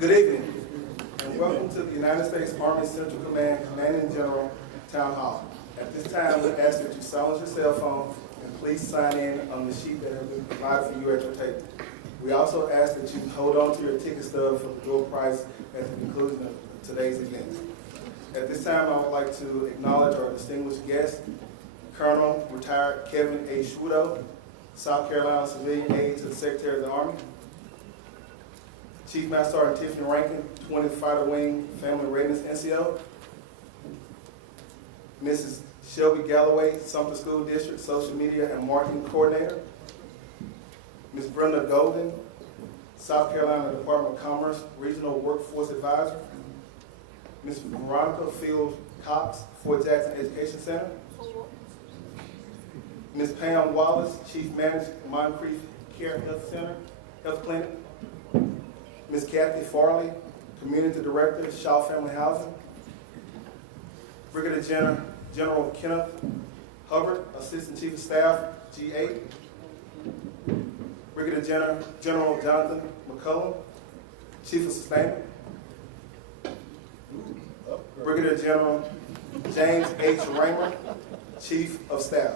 Good evening, and welcome to the United States Army Central Command Commanding General Town Hall. At this time, we ask that you silence your cell phone and please sign in on the sheet that has been provided for you at your table. We also ask that you hold on to your ticket stub for the door prize at the conclusion of today's event. At this time, I would like to acknowledge our distinguished guest, Colonel Retired Kevin A. Schwudo, South Carolina Civilian Aide to the Secretary of the Army. Chief Master Sergeant Tiffany Rankin, 20th Fighter Wing Family Readiness NCO. Mrs. Shelby Galloway, Sumter School District Social Media and Marketing Coordinator. Ms. Brenda Golden, South Carolina Department of Commerce Regional Workforce Advisor. Ms. Veronica Field Cox, Fort Jackson Education Center. Ms. Pam Wallace, Chief Manager, Moncrief Care Health Clinic. Ms. Kathy Farley, Community Director, Shaw Family Housing. Brigadier General Kenneth Hubbard, Assistant Chief of Staff, G8. Brigadier General Jonathan McCullum, Chief of Sustainment. Brigadier General James H. Raymer, Chief of Staff.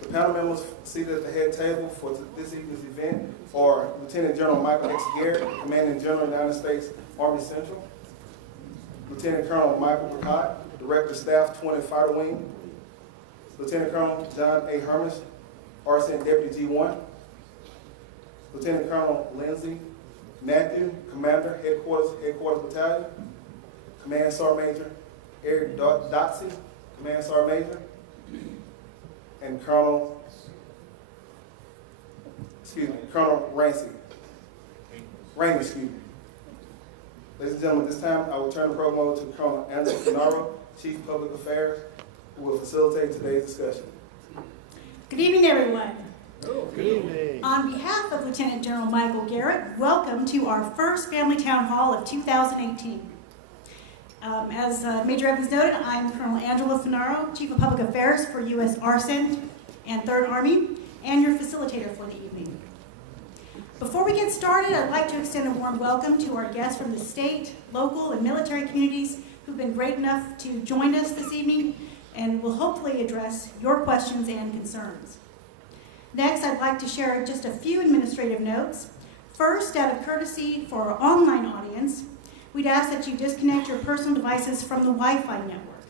The panel members seated at the head table for this evening's event are Lieutenant General Michael X. Garrett, Commanding General, United States Army Central. Lieutenant Colonel Michael Burkott, Director of Staff, 20th Fighter Wing. Lieutenant Colonel John A. Hermish, RCN Deputy G1. Lieutenant Colonel Lindsey Matthew, Commander, Headquarters Battalion. Command Sergeant Major Eric Dotsey, Command Sergeant Major. And Colonel Rainey, excuse me. Ladies and gentlemen, this time I will turn the program over to Colonel Angela Finaro, Chief Public Affairs, who will facilitate today's discussion. Good evening, everyone. Good evening. On behalf of Lieutenant General Michael Garrett, welcome to our first Family Town Hall of 2018. As Major Evans noted, I'm Colonel Angela Finaro, Chief of Public Affairs for USARCENT and 3rd Army, and your facilitator for the evening. Before we get started, I'd like to extend a warm welcome to our guests from the state, local, and military communities who've been great enough to join us this evening and will hopefully address your questions and concerns. Next, I'd like to share just a few administrative notes. First, out of courtesy for our online audience, we'd ask that you disconnect your personal devices from the Wi-Fi network.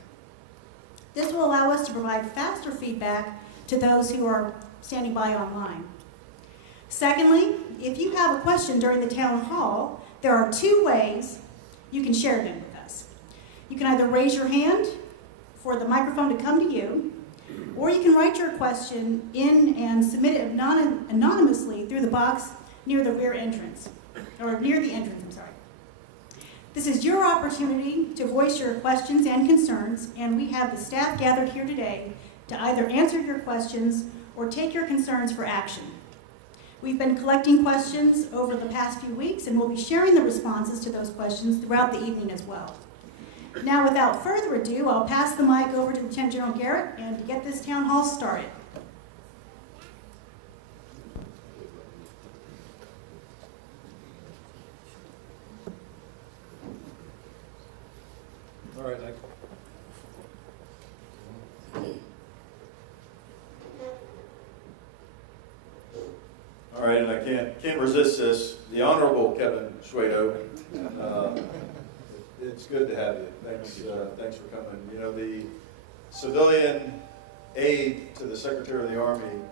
This will allow us to provide faster feedback to those who are standing by online. Secondly, if you have a question during the town hall, there are 2 ways you can share them with us. You can either raise your hand for the microphone to come to you, or you can write your question in and submit it anonymously through the box near the rear entrance, or near the entrance, I'm sorry. This is your opportunity to voice your questions and concerns, and we have the staff gathered here today to either answer your questions or take your concerns for action. We've been collecting questions over the past few weeks, and we'll be sharing the responses to those questions throughout the evening as well. Now, without further ado, I'll pass the mic over to Lieutenant General Garrett and get this town hall started. All right, Nick. All right, and I can't resist this. The Honorable Kevin Schwudo. It's good to have you. Thanks for coming. You know, the civilian aide to the Secretary of the Army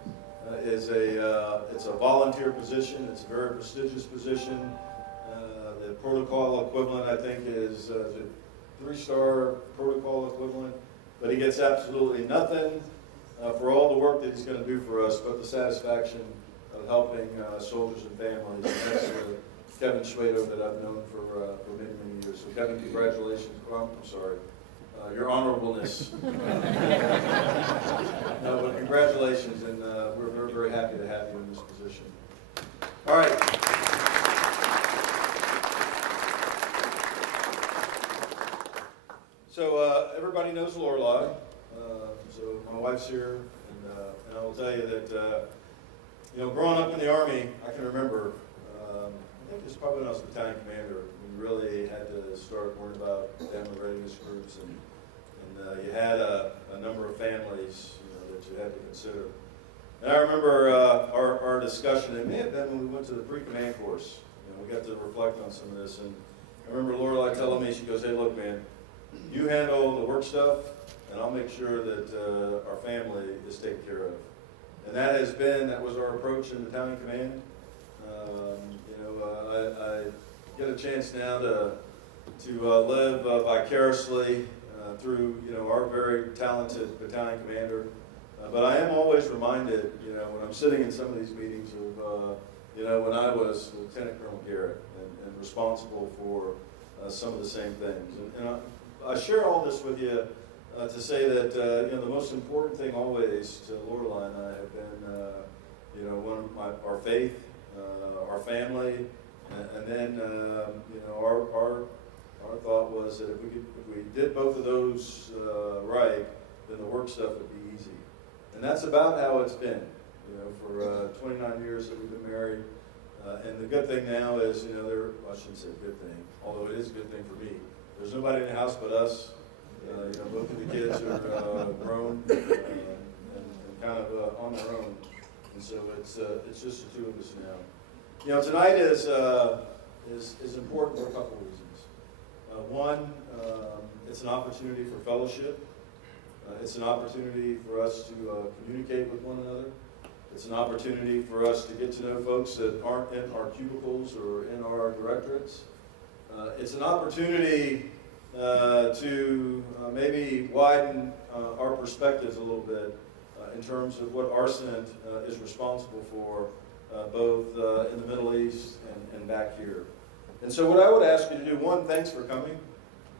it's a volunteer position. It's a very prestigious position. The protocol equivalent, I think, is the 3-star protocol equivalent, but he gets absolutely nothing for all the work that he's going to do for us, but the satisfaction of helping soldiers and families. And that's Kevin Schwado that I've known for many, many years. So Kevin, congratulations. Well, I'm sorry. Your honorableness. No, but congratulations, and we're very, very happy to have you in this position. All right. So everybody knows Lorelei. So my wife's here, and I will tell you that growing up in the Army, I can remember. I think it's probably when I was battalion commander. We really had to start worrying about family readiness groups, and you had a number of families that you had to consider. And I remember our discussion. It may have been when we went to the pre-command course. We got to reflect on some of this, and I remember Lorelei telling me, she goes, "Hey, look, man, you handle the work stuff, and I'll make sure that our family is taken care of." And that was our approach in battalion command. I get a chance now to live vicariously through our very talented battalion commander. But I am always reminded, when I'm sitting in some of these meetings of, when I was Lieutenant Colonel Garrett and responsible for some of the same things. And I share all this with you to say that the most important thing always to Lorelei and I have been, our faith, our family, and then our thought was that if we did both of those right, then the work stuff would be easy. And that's about how it's been, for 29 years that we've been married. And the good thing now is, I shouldn't say good thing, although it is a good thing for me. There's nobody in the house but us. Both of the kids are grown and kind of on their own. And so it's just the two of us now. Tonight is important for a couple of reasons. One, it's an opportunity for fellowship. It's an opportunity for us to communicate with one another. It's an opportunity for us to get to know folks that aren't in our cubicles or in our directorates. It's an opportunity to maybe widen our perspectives a little bit in terms of what ARCENT is responsible for, both in the Middle East and back here. And so what I would ask you to do, one, thanks for coming.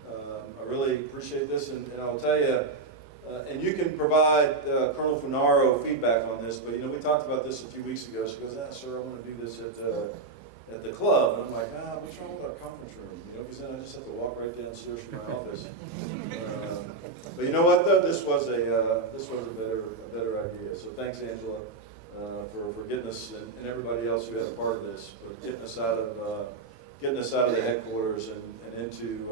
I really appreciate this, and I will tell you, and you can provide Colonel Funaro feedback on this, but we talked about this a few weeks ago. She goes, "Sir, I want to do this at the club." And I'm like, "What's wrong with our conference room? Because then I just have to walk right downstairs from my office." But you know what, though, this was a better idea. So thanks, Angela, for getting us and everybody else who had a part of this, for getting us out of the headquarters and into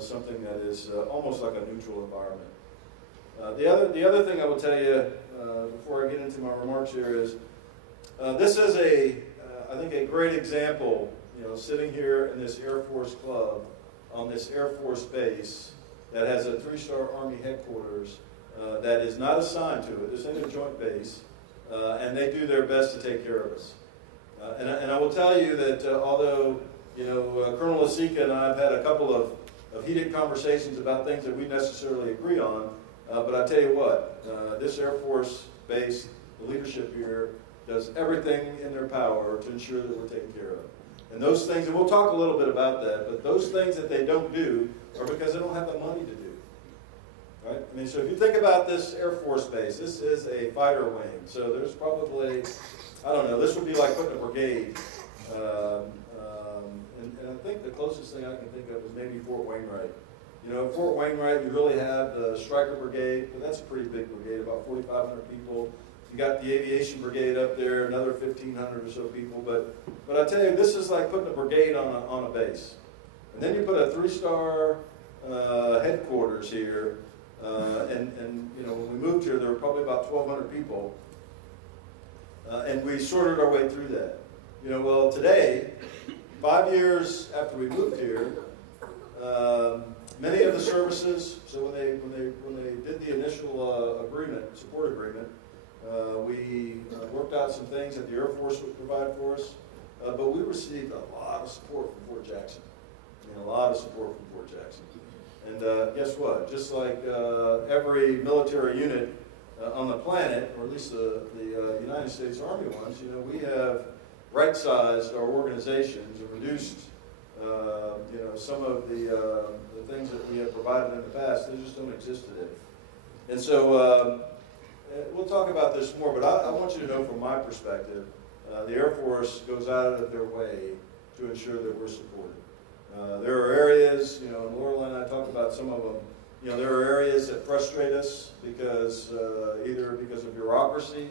something that is almost like a neutral environment. The other thing I will tell you before I get into my remarks here is this is I think a great example, sitting here in this Air Force Club on this Air Force base that has a 3-star Army headquarters that is not assigned to it. This ain't a joint base, and they do their best to take care of us. And I will tell you that although Colonel Asika and I have had a couple of heated conversations about things that we necessarily agree on, but I tell you what, this Air Force base, the leadership here, does everything in their power to ensure that we're taken care of. And those things, and we'll talk a little bit about that, but those things that they don't do are because they don't have the money to do. Right? I mean, so if you think about this Air Force base, this is a fighter wing. So there's probably, I don't know, this would be like putting a brigade. And I think the closest thing I can think of is maybe Fort Wainwright. Fort Wainwright, you really have the Stryker Brigade, but that's a pretty big brigade, about 4,500 people. You got the Aviation Brigade up there, another 1,500 or so people. But I tell you, this is like putting a brigade on a base. And then you put a 3-star headquarters here. And when we moved here, there were probably about 1,200 people. And we sorted our way through that. Well, today, 5 years after we moved here, many of the services, so when they did the initial support agreement, we worked out some things that the Air Force would provide for us, but we received a lot of support from Fort Jackson. A lot of support from Fort Jackson. And guess what? Just like every military unit, on the planet, or at least the United States Army ones, you know, we have right-sized our organizations and reduced, you know, some of the things that we have provided in the past. They just don't exist today. And so we'll talk about this more, but I want you to know from my perspective, the Air Force goes out of their way to ensure that we're supported. There are areas, you know, and Laurel and I talked about some of them. You know, there are areas that frustrate us because either because of bureaucracy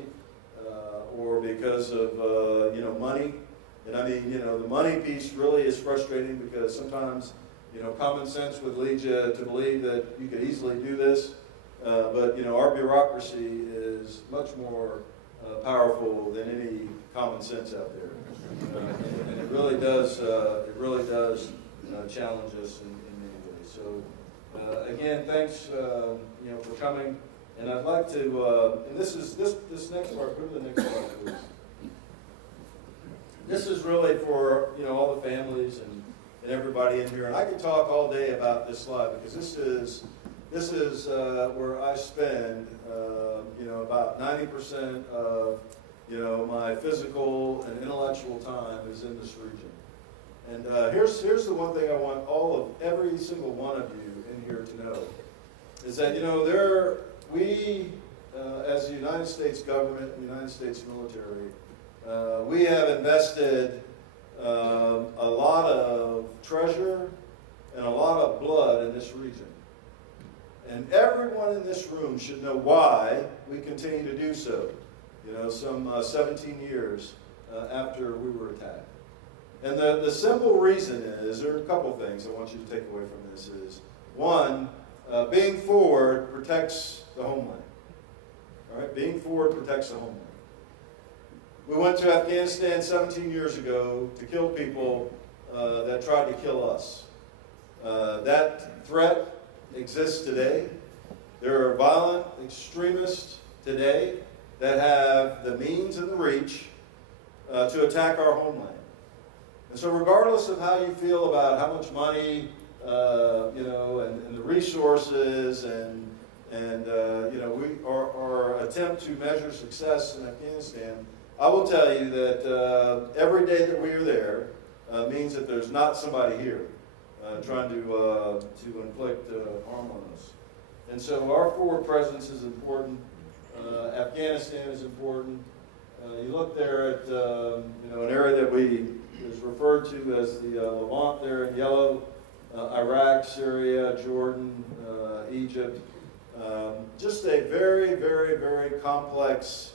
or because of you know, money. And I mean, you know, the money piece really is frustrating because sometimes, you know, common sense would lead you to believe that you could easily do this. But you know, our bureaucracy is much more powerful than any common sense out there, and it really does. Challenge us in many ways. So again, thanks you know, for coming. And I'd like to, and this next part. Go to the next part, please. This is really for, you know, all the families and everybody in here. And I could talk all day about this slide because this is where I spend you know, about 90% of, you know, my physical and intellectual time is in this region. And here's the one thing I want every single one of you in here to know, is that, you know, we as the United States government, the United States military, we have invested a lot of treasure and a lot of blood in this region. And everyone in this room should know why we continue to do so, you know, some 17 years after we were attacked. And the simple reason is, there are a couple things I want you to take away from this is, one, being forward protects the homeland. All right, being forward protects the homeland. We went to Afghanistan 17 years ago to kill people that tried to kill us. That threat exists today. There are violent extremists today that have the means and the reach to attack our homeland. And so regardless of how you feel about how much money, you know, and the resources and you know, our attempt to measure success in Afghanistan, I will tell you that every day that we are there means that there's not somebody here trying to inflict harm on us. And so our forward presence is important. Afghanistan is important. You look there at you know, an area that is referred to as the Levant there in yellow, Iraq, Syria, Jordan, Egypt. Just a very, very, very complex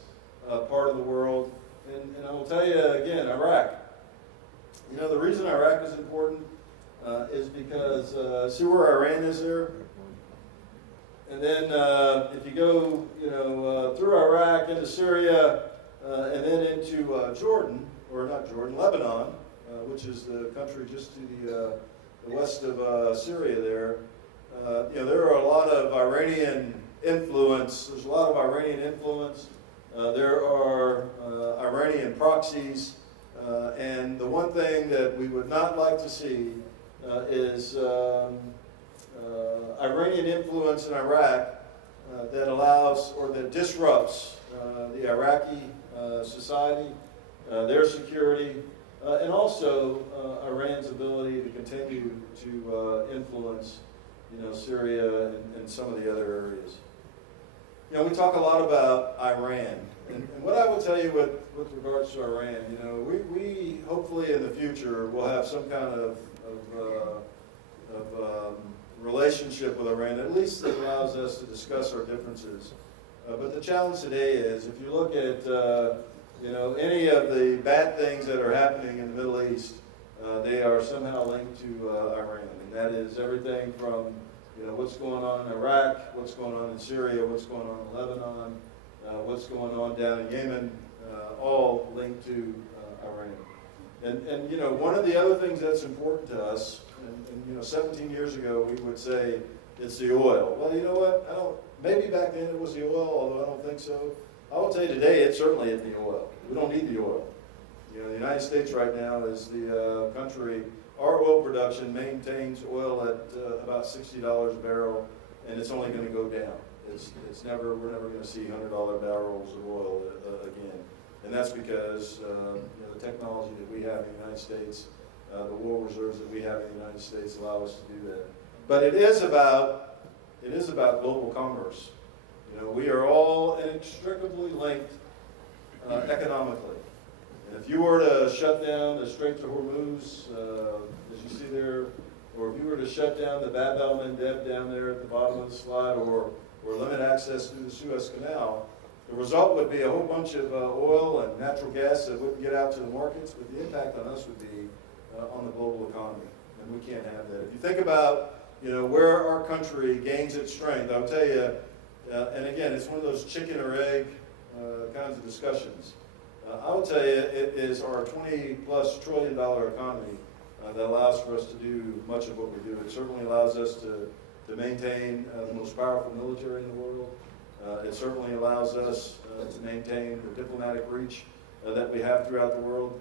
part of the world. And I will tell you again, Iraq. You know, the reason Iraq is important is because, see where Iran is there? And then if you go, you know, through Iraq into Syria and then into Jordan, or not Jordan, Lebanon, which is the country just to the west of Syria there, you know, there are a lot of Iranian influence. There's a lot of Iranian influence. There are Iranian proxies. And the one thing that we would not like to see is Iranian influence in Iraq that allows or that disrupts the Iraqi society, their security, and also Iran's ability to continue to influence, you know, Syria and some of the other areas. You know, we talk a lot about Iran, and what I will tell you with regards to Iran, you know, we hopefully in the future will have some kind of relationship with Iran, at least that allows us to discuss our differences. But the challenge today is, if you look at you know, any of the bad things that are happening in the Middle East, they are somehow linked to Iran, and that is everything from, you know, what's going on in Iraq, what's going on in Syria, what's going on in Lebanon, what's going on down in Yemen, all linked to Iran. And you know, one of the other things that's important to us, and you know, 17 years ago we would say it's the oil. Well, you know what? Maybe back then it was the oil, although I don't think so. I will tell you today, it certainly isn't the oil. We don't need the oil. You know, the United States right now is the country. Our oil production maintains oil at about $60 a barrel, and it's only going to go down. we're never going to see $100 barrels of oil again. And that's because the technology that we have in the United States, the oil reserves that we have in the United States allow us to do that. But it is about global commerce. We are all inextricably linked economically. And if you were to shut down the Straits of Hormuz, as you see there, or if you were to shut down the Bab el-Mandeb down there at the bottom of the slide, or limit access through the Suez Canal, the result would be a whole bunch of oil and natural gas that wouldn't get out to the markets, but the impact on us would be on the global economy, and we can't have that. If you think about where our country gains its strength, I'll tell you, and again, it's one of those chicken or egg kinds of discussions. I would tell you it is our $20+ trillion economy that allows for us to do much of what we do. It certainly allows us to maintain the most powerful military in the world. It certainly allows us to maintain the diplomatic reach that we have throughout the world.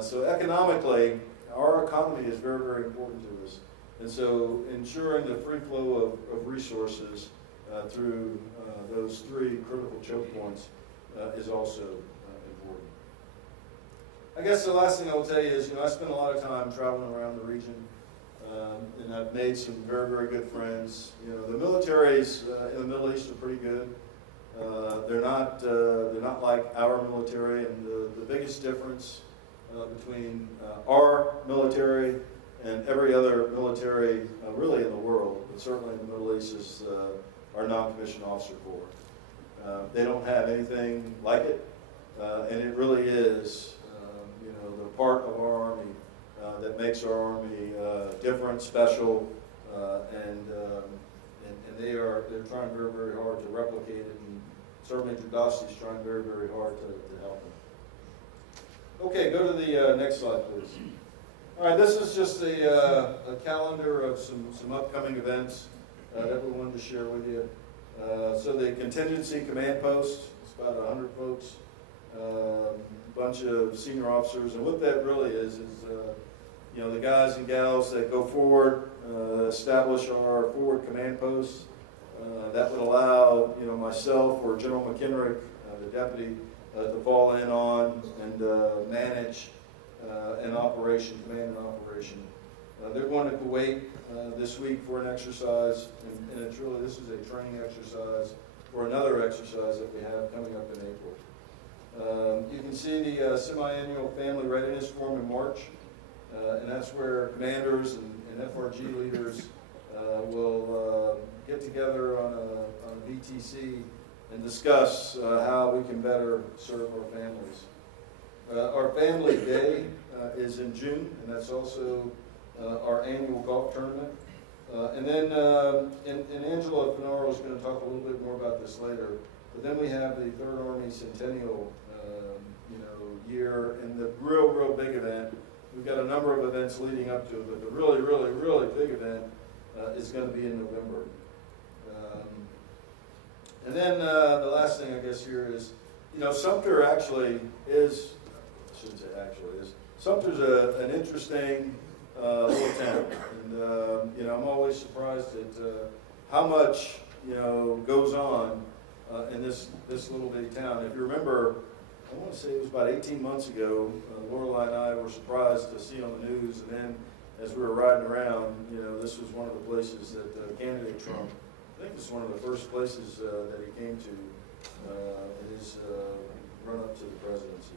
So economically, our economy is very, very important to us. And so ensuring the free flow of resources through those three critical choke points is also important. I guess the last thing I will tell you is, I spend a lot of time traveling around the region, and I've made some very, very good friends. The militaries in the Middle East are pretty good. They're not like our military, and the biggest difference between our military and every other military really in the world, but certainly in the Middle East, is our non-commissioned officer corps. They don't have anything like it, and it really is the part of our Army that makes our Army different, special, and they're trying very, very hard to replicate it, and certainly Judasi's trying very, very hard to help them. Okay, go to the next slide, please. All right, this is just a calendar of some upcoming events that we wanted to share with you. So the contingency command post, it's about 100 folks, a bunch of senior officers, and what that really is the guys and gals that go forward, establish our forward command posts. That would allow myself or General McKenrick, the deputy, to fall in on and manage an operation, command an operation. They're going to Kuwait this week for an exercise, and it's really, this is a training exercise for another exercise that we have coming up in April. You can see the semi-annual family readiness forum in March, and that's where commanders and FRG leaders will get together on a VTC and discuss how we can better serve our families. Our family day is in June, and that's also our annual golf tournament. And then, and Angela Finaro is going to talk a little bit more about this later, but then we have the Third Army Centennial year, and the real big event. We've got a number of events leading up to it, but the really big event is going to be in November. And then the last thing I guess here is, Sumter actually is, I shouldn't say actually is, Sumter's an interesting little town, and I'm always surprised at how much goes on in this little bitty town. If you remember, I want to say it was about 18 months ago, Lorelei and I were surprised to see on the news, and then as we were riding around, this was one of the places that candidate Trump, I think this is one of the first places that he came to in his run up to the presidency.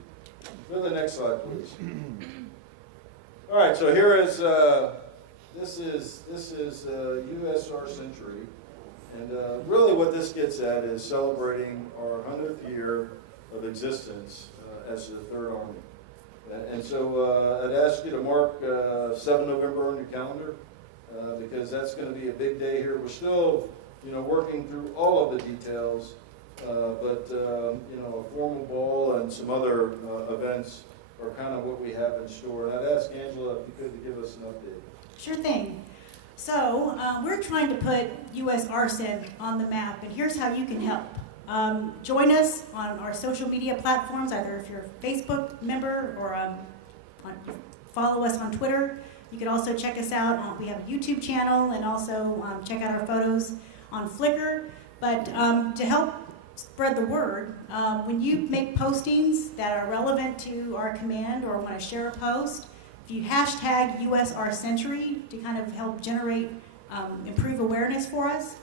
Go to the next slide, please. All right, so here is this is USR Century, and really what this gets at is celebrating our 100th year of existence as the Third Army. And so I'd ask you to mark 7 November on your calendar because that's going to be a big day here. We're still working through all of the details, but a formal ball and some other events are kind of what we have in store. And I'd ask Angela if you could to give us an update. Sure thing. So we're trying to put USARCENT on the map, and here's how you can help. Join us on our social media platforms, either if you're a Facebook member or follow us on Twitter. You can also check us out. We have a YouTube channel, and also check out our photos on Flickr. But to help spread the word, when you make postings that are relevant to our command or want to share a post, if you hashtag USARCENT to kind of help generate, improve awareness for us.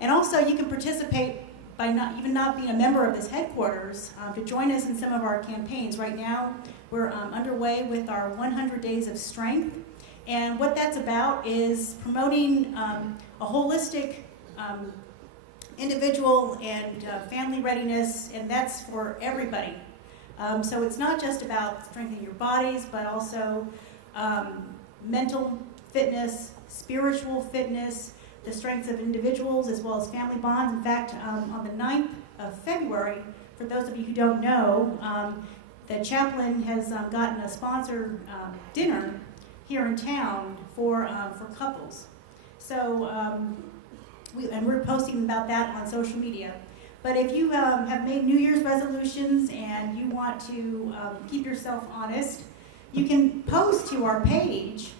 And also you can participate by not being a member of this headquarters to join us in some of our campaigns. Right now we're underway with our 100 Days of Strength. And what that's about is promoting a holistic individual and family readiness, and that's for everybody. So it's not just about strengthening your bodies, but also mental fitness, spiritual fitness, the strengths of individuals as well as family bonds. In fact, on the 9th of February, for those of you who don't know, the chaplain has gotten a sponsored dinner here in town for couples. So, we're posting about that on social media. But if you have made New Year's resolutions and you want to keep yourself honest, you can post to our page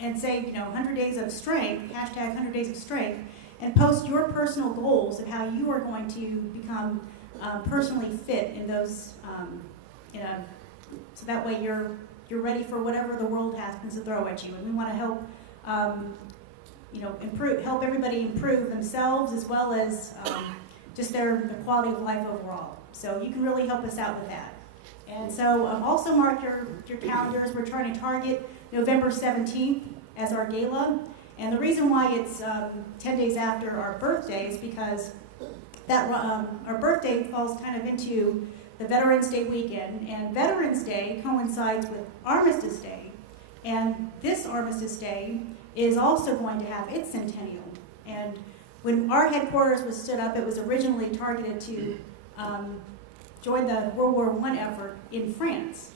and say, 100 Days of Strength, hashtag 100 Days of Strength, and post your personal goals of how you are going to become personally fit in those, so that way you're ready for whatever the world happens to throw at you. And we want to help help everybody improve themselves as well as just their quality of life overall. So you can really help us out with that. And so also mark your calendars. We're trying to target November 17th as our gala. And the reason why it's 10 days after our birthday is because that our birthday falls kind of into the Veterans Day weekend. And Veterans Day coincides with Armistice Day. And this Armistice Day is also going to have its centennial. And when our headquarters was stood up, it was originally targeted to join the World War I effort in France.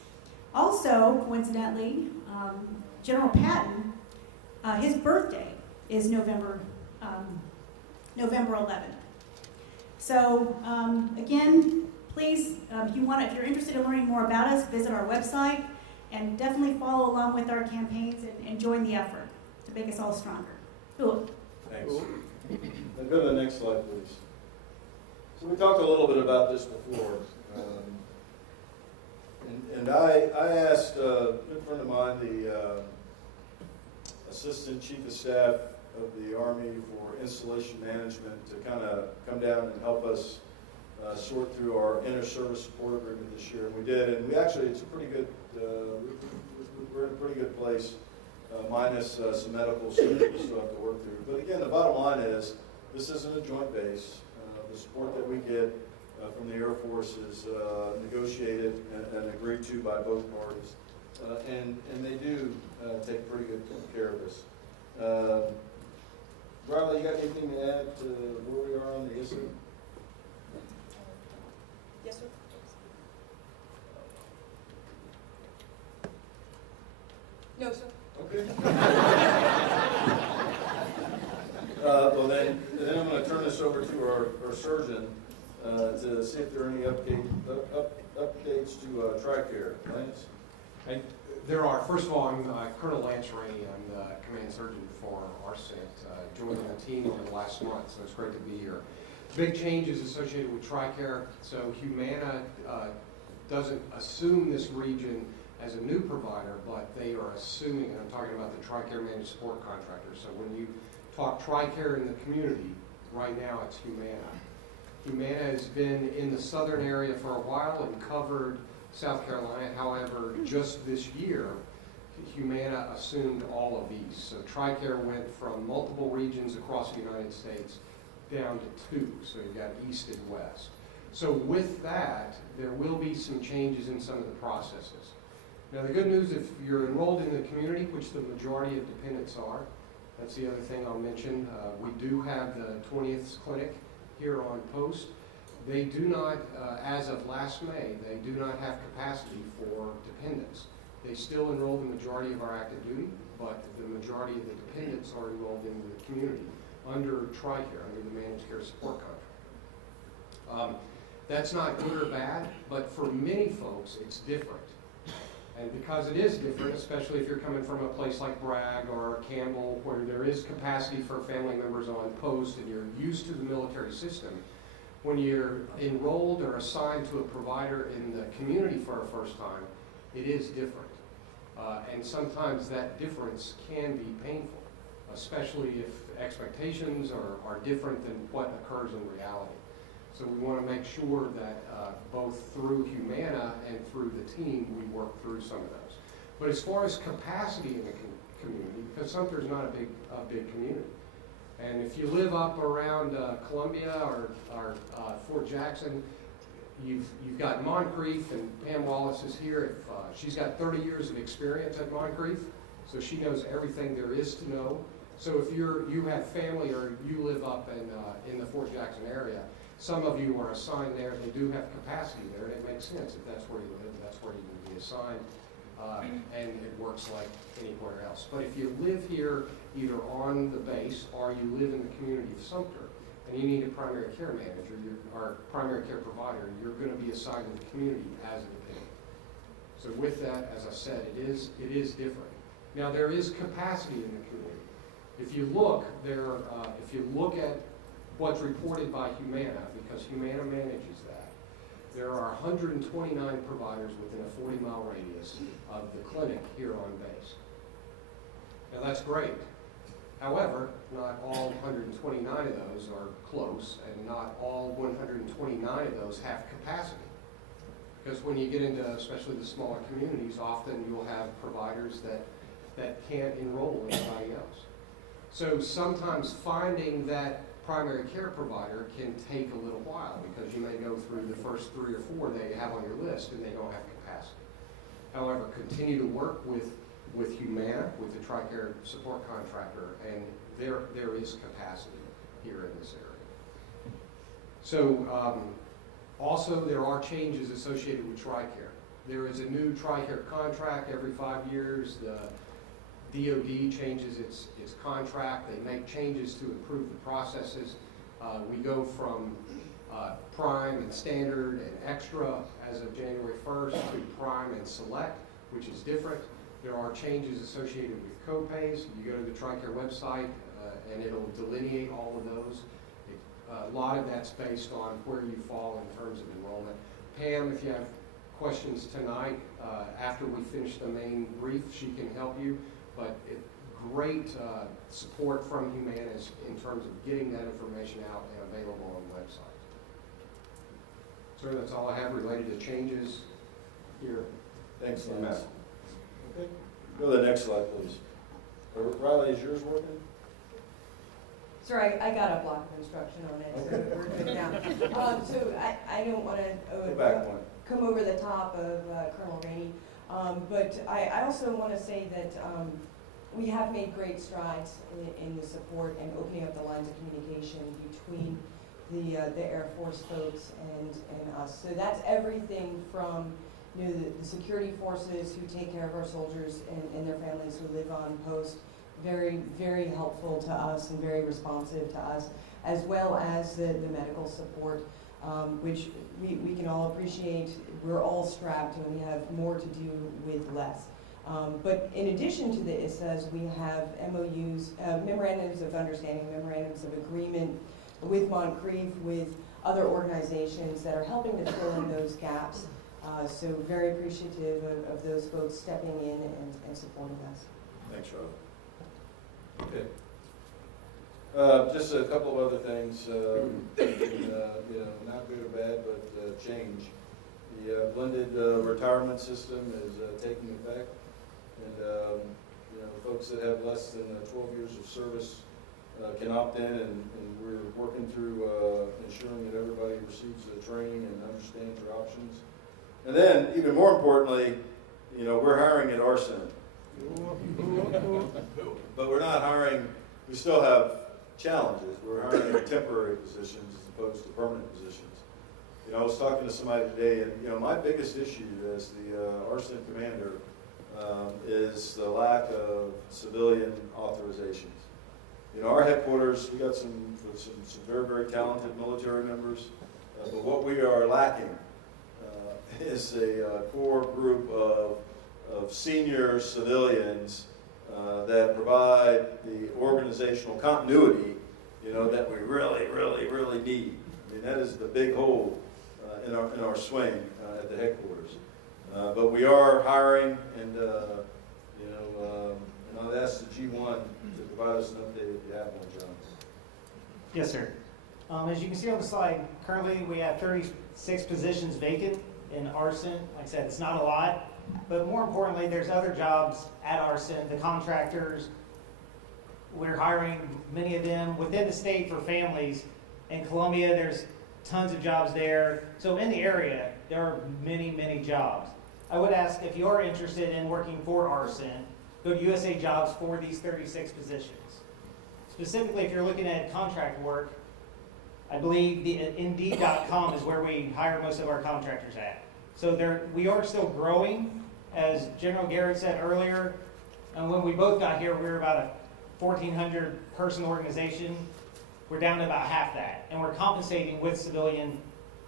Also, coincidentally, General Patton, his birthday is November 11th. So again, please, if you're interested in learning more about us, visit our website and definitely follow along with our campaigns and join the effort to make us all stronger. Cool. Thanks. Now go to the next slide, please. So we talked a little bit about this before. And I asked a good friend of mine, the Assistant Chief of Staff of the Army for Installation Management, to kind of come down and help us sort through our inter-service support agreement this year. And we did, and it's a pretty good, we're in a pretty good place, minus some medical stuff we still have to work through. But again, the bottom line is, this isn't a joint base. The support that we get from the Air Force is negotiated and agreed to by both parties. And they do take pretty good care of us. Bradley, you got anything to add to where we are on the issue? Yes, sir. No, sir. Okay. Well, then I'm going to turn this over to our surgeon to see if there are any updates to TRICARE. Lance? There are. First of all, I'm Colonel Lance Rainey. I'm the command surgeon for USARCENT, joining the team over the last month, so it's great to be here. Big changes associated with TRICARE. So Humana doesn't assume this region as a new provider, but they are assuming, and I'm talking about the TRICARE managed support contractor. So when you talk TRICARE in the community, right now it's Humana. Humana has been in the southern area for a while and covered South Carolina. However, just this year, Humana assumed all of these. So TRICARE went from multiple regions across the United States down to 2. So you've got east and west. So with that, there will be some changes in some of the processes. Now the good news, if you're enrolled in the community, which the majority of dependents are, that's the other thing I'll mention. We do have the 20th clinic here on post. They do not, as of last May, they do not have capacity for dependents. They still enroll the majority of our active duty, but the majority of the dependents are enrolled in the community under TRICARE, under the Managed Care Support Contract. That's not good or bad, but for many folks, it's different. And because it is different, especially if you're coming from a place like Bragg or Campbell, where there is capacity for family members on post and you're used to the military system, when you're enrolled or assigned to a provider in the community for a first time, it is different. And sometimes that difference can be painful, especially if expectations are different than what occurs in reality. So we want to make sure that both through Humana and through the team, we work through some of those. But as far as capacity in the community, because Sumter's not a big community, and if you live up around Columbia or Fort Jackson, you've got Moncrief, and Pam Wallace is here. She's got 30 years of experience at Moncrief, so she knows everything there is to know. So if you have family or you live up in the Fort Jackson area, some of you are assigned there. They do have capacity there, and it makes sense if that's where you live, that's where you can be assigned, and it works like anywhere else. But if you live here either on the base or you live in the community of Sumter, and you need a primary care manager or primary care provider, you're going to be assigned to the community as a dependent. So with that, as I said, it is different. Now there is capacity in the community. If you look there, if you look at what's reported by Humana, because Humana manages that, there are 129 providers within a 40-mile radius of the clinic here on base. Now that's great. However, not all 129 of those are close, and not all 129 of those have capacity. Because when you get into especially the smaller communities, often you'll have providers that can't enroll anybody else. So sometimes finding that primary care provider can take a little while, because you may go through the first 3 or 4 that you have on your list and they don't have capacity. However, continue to work with Humana, with the TRICARE support contractor, and there is capacity here in this area. So also there are changes associated with TRICARE. There is a new TRICARE contract every 5 years. The DOD changes its contract. They make changes to improve the processes. We go from Prime and Standard and Extra as of January 1st to Prime and Select, which is different. There are changes associated with co-pays. You go to the TRICARE website and it'll delineate all of those. A lot of that's based on where you fall in terms of enrollment. Pam, if you have questions tonight, after we finish the main brief, she can help you. But great support from Humana in terms of getting that information out and available on the website. So that's all I have related to changes here. Thanks, Lance. Okay. Go to the next slide, please. Riley, is yours working? Sorry, I got a block of instruction on it, so we're good now. So I don't want Go to back one. come over the top of Colonel Rainey, but I also want to say that we have made great strides in the support and opening up the lines of communication between the Air Force folks and us. So that's everything from the security forces who take care of our soldiers and their families who live on post. Very, very helpful to us and very responsive to us, as well as the medical support, which we can all appreciate. We're all strapped and we have more to do with less. But in addition to the ISSAs, we have MOUs, memorandums of understanding, memorandums of agreement with Moncrief, with other organizations that are helping to fill in those gaps. So very appreciative of those folks stepping in and supporting us. Thanks, Rob. Okay. Just a couple of other things, not good or bad, but change. The blended retirement system is taking effect, and folks that have less than 12 years of service can opt in, and we're working through ensuring that everybody receives the training and understands their options. And then, even more importantly, we're hiring at USARCENT. But we're not hiring, we still have challenges. We're hiring in temporary positions as opposed to permanent positions. I was talking to somebody today, and my biggest issue as the USARCENT commander is the lack of civilian authorizations. Our headquarters, we got some very, very talented military members, but what we are lacking is a core group of of senior civilians that provide the organizational continuity, that we really, really, really need. I mean, that is the big hole in our swing at the headquarters. But we are hiring, and and I'll ask the G1 to provide us an update if you have one, John. Yes, sir. As you can see on the slide, currently we have 36 positions vacant in ARCENT. Like I said, it's not a lot, but more importantly, there's other jobs at ARCENT, the contractors. We're hiring many of them within the state for families. In Columbia, there's tons of jobs there. So in the area, there are many, many jobs. I would ask if you are interested in working for ARCENT, go to USA Jobs for these 36 positions. Specifically, if you're looking at contract work, I believe the Indeed.com is where we hire most of our contractors at. So we are still growing. As General Garrett said earlier, and when we both got here, we were about a 1,400 person organization. We're down to about half that. And we're compensating with civilian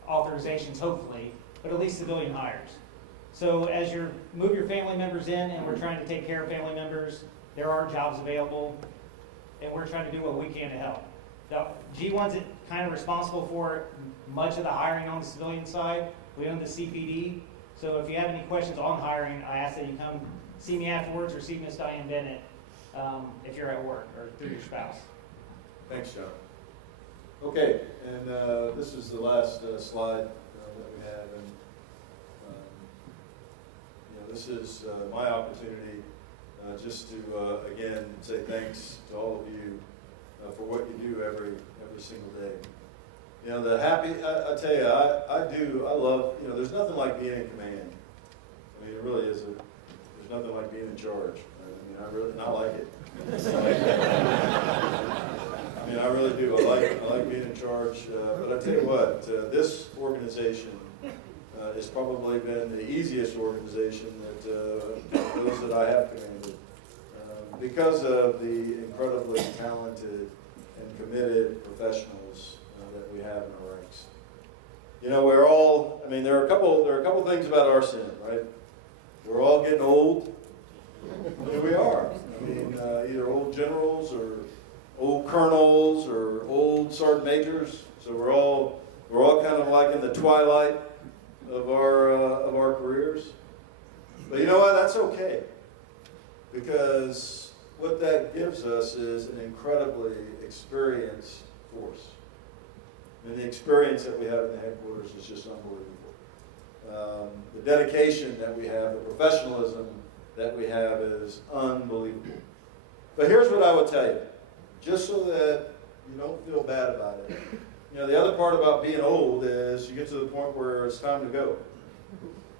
authorizations, hopefully, but at least civilian hires. So as you move your family members in, and we're trying to take care of family members, there are jobs available, and we're trying to do what we can to help. The G1's kind of responsible for much of the hiring on the civilian side. We own the CPD, so if you have any questions on hiring, I ask that you come see me afterwards or see Miss Diane Bennett if you're at work or through your spouse. Thanks, John. Okay, and this is the last slide that we have, and this is my opportunity just to again say thanks to all of you for what you do every single day. I tell you, I love, there's nothing like being in command. I mean, it really is. There's nothing like being in charge. I like it. I mean, I really do. I like being in charge. But I tell you what, this organization has probably been the easiest organization that those that I have commanded, because of the incredibly talented and committed professionals that we have in our ranks. We're all. I mean, there are a couple things about ARCENT, right? We're all getting old. Here we are. I mean, either old generals or old colonels or old sergeant majors. So we're all kind of like in the twilight of our careers. But you know what? That's okay, because what that gives us is an incredibly experienced force. And the experience that we have in the headquarters is just unbelievable. The dedication that we have, the professionalism that we have is unbelievable. But here's what I would tell you, just so that you don't feel bad about it. The other part about being old is you get to the point where it's time to go.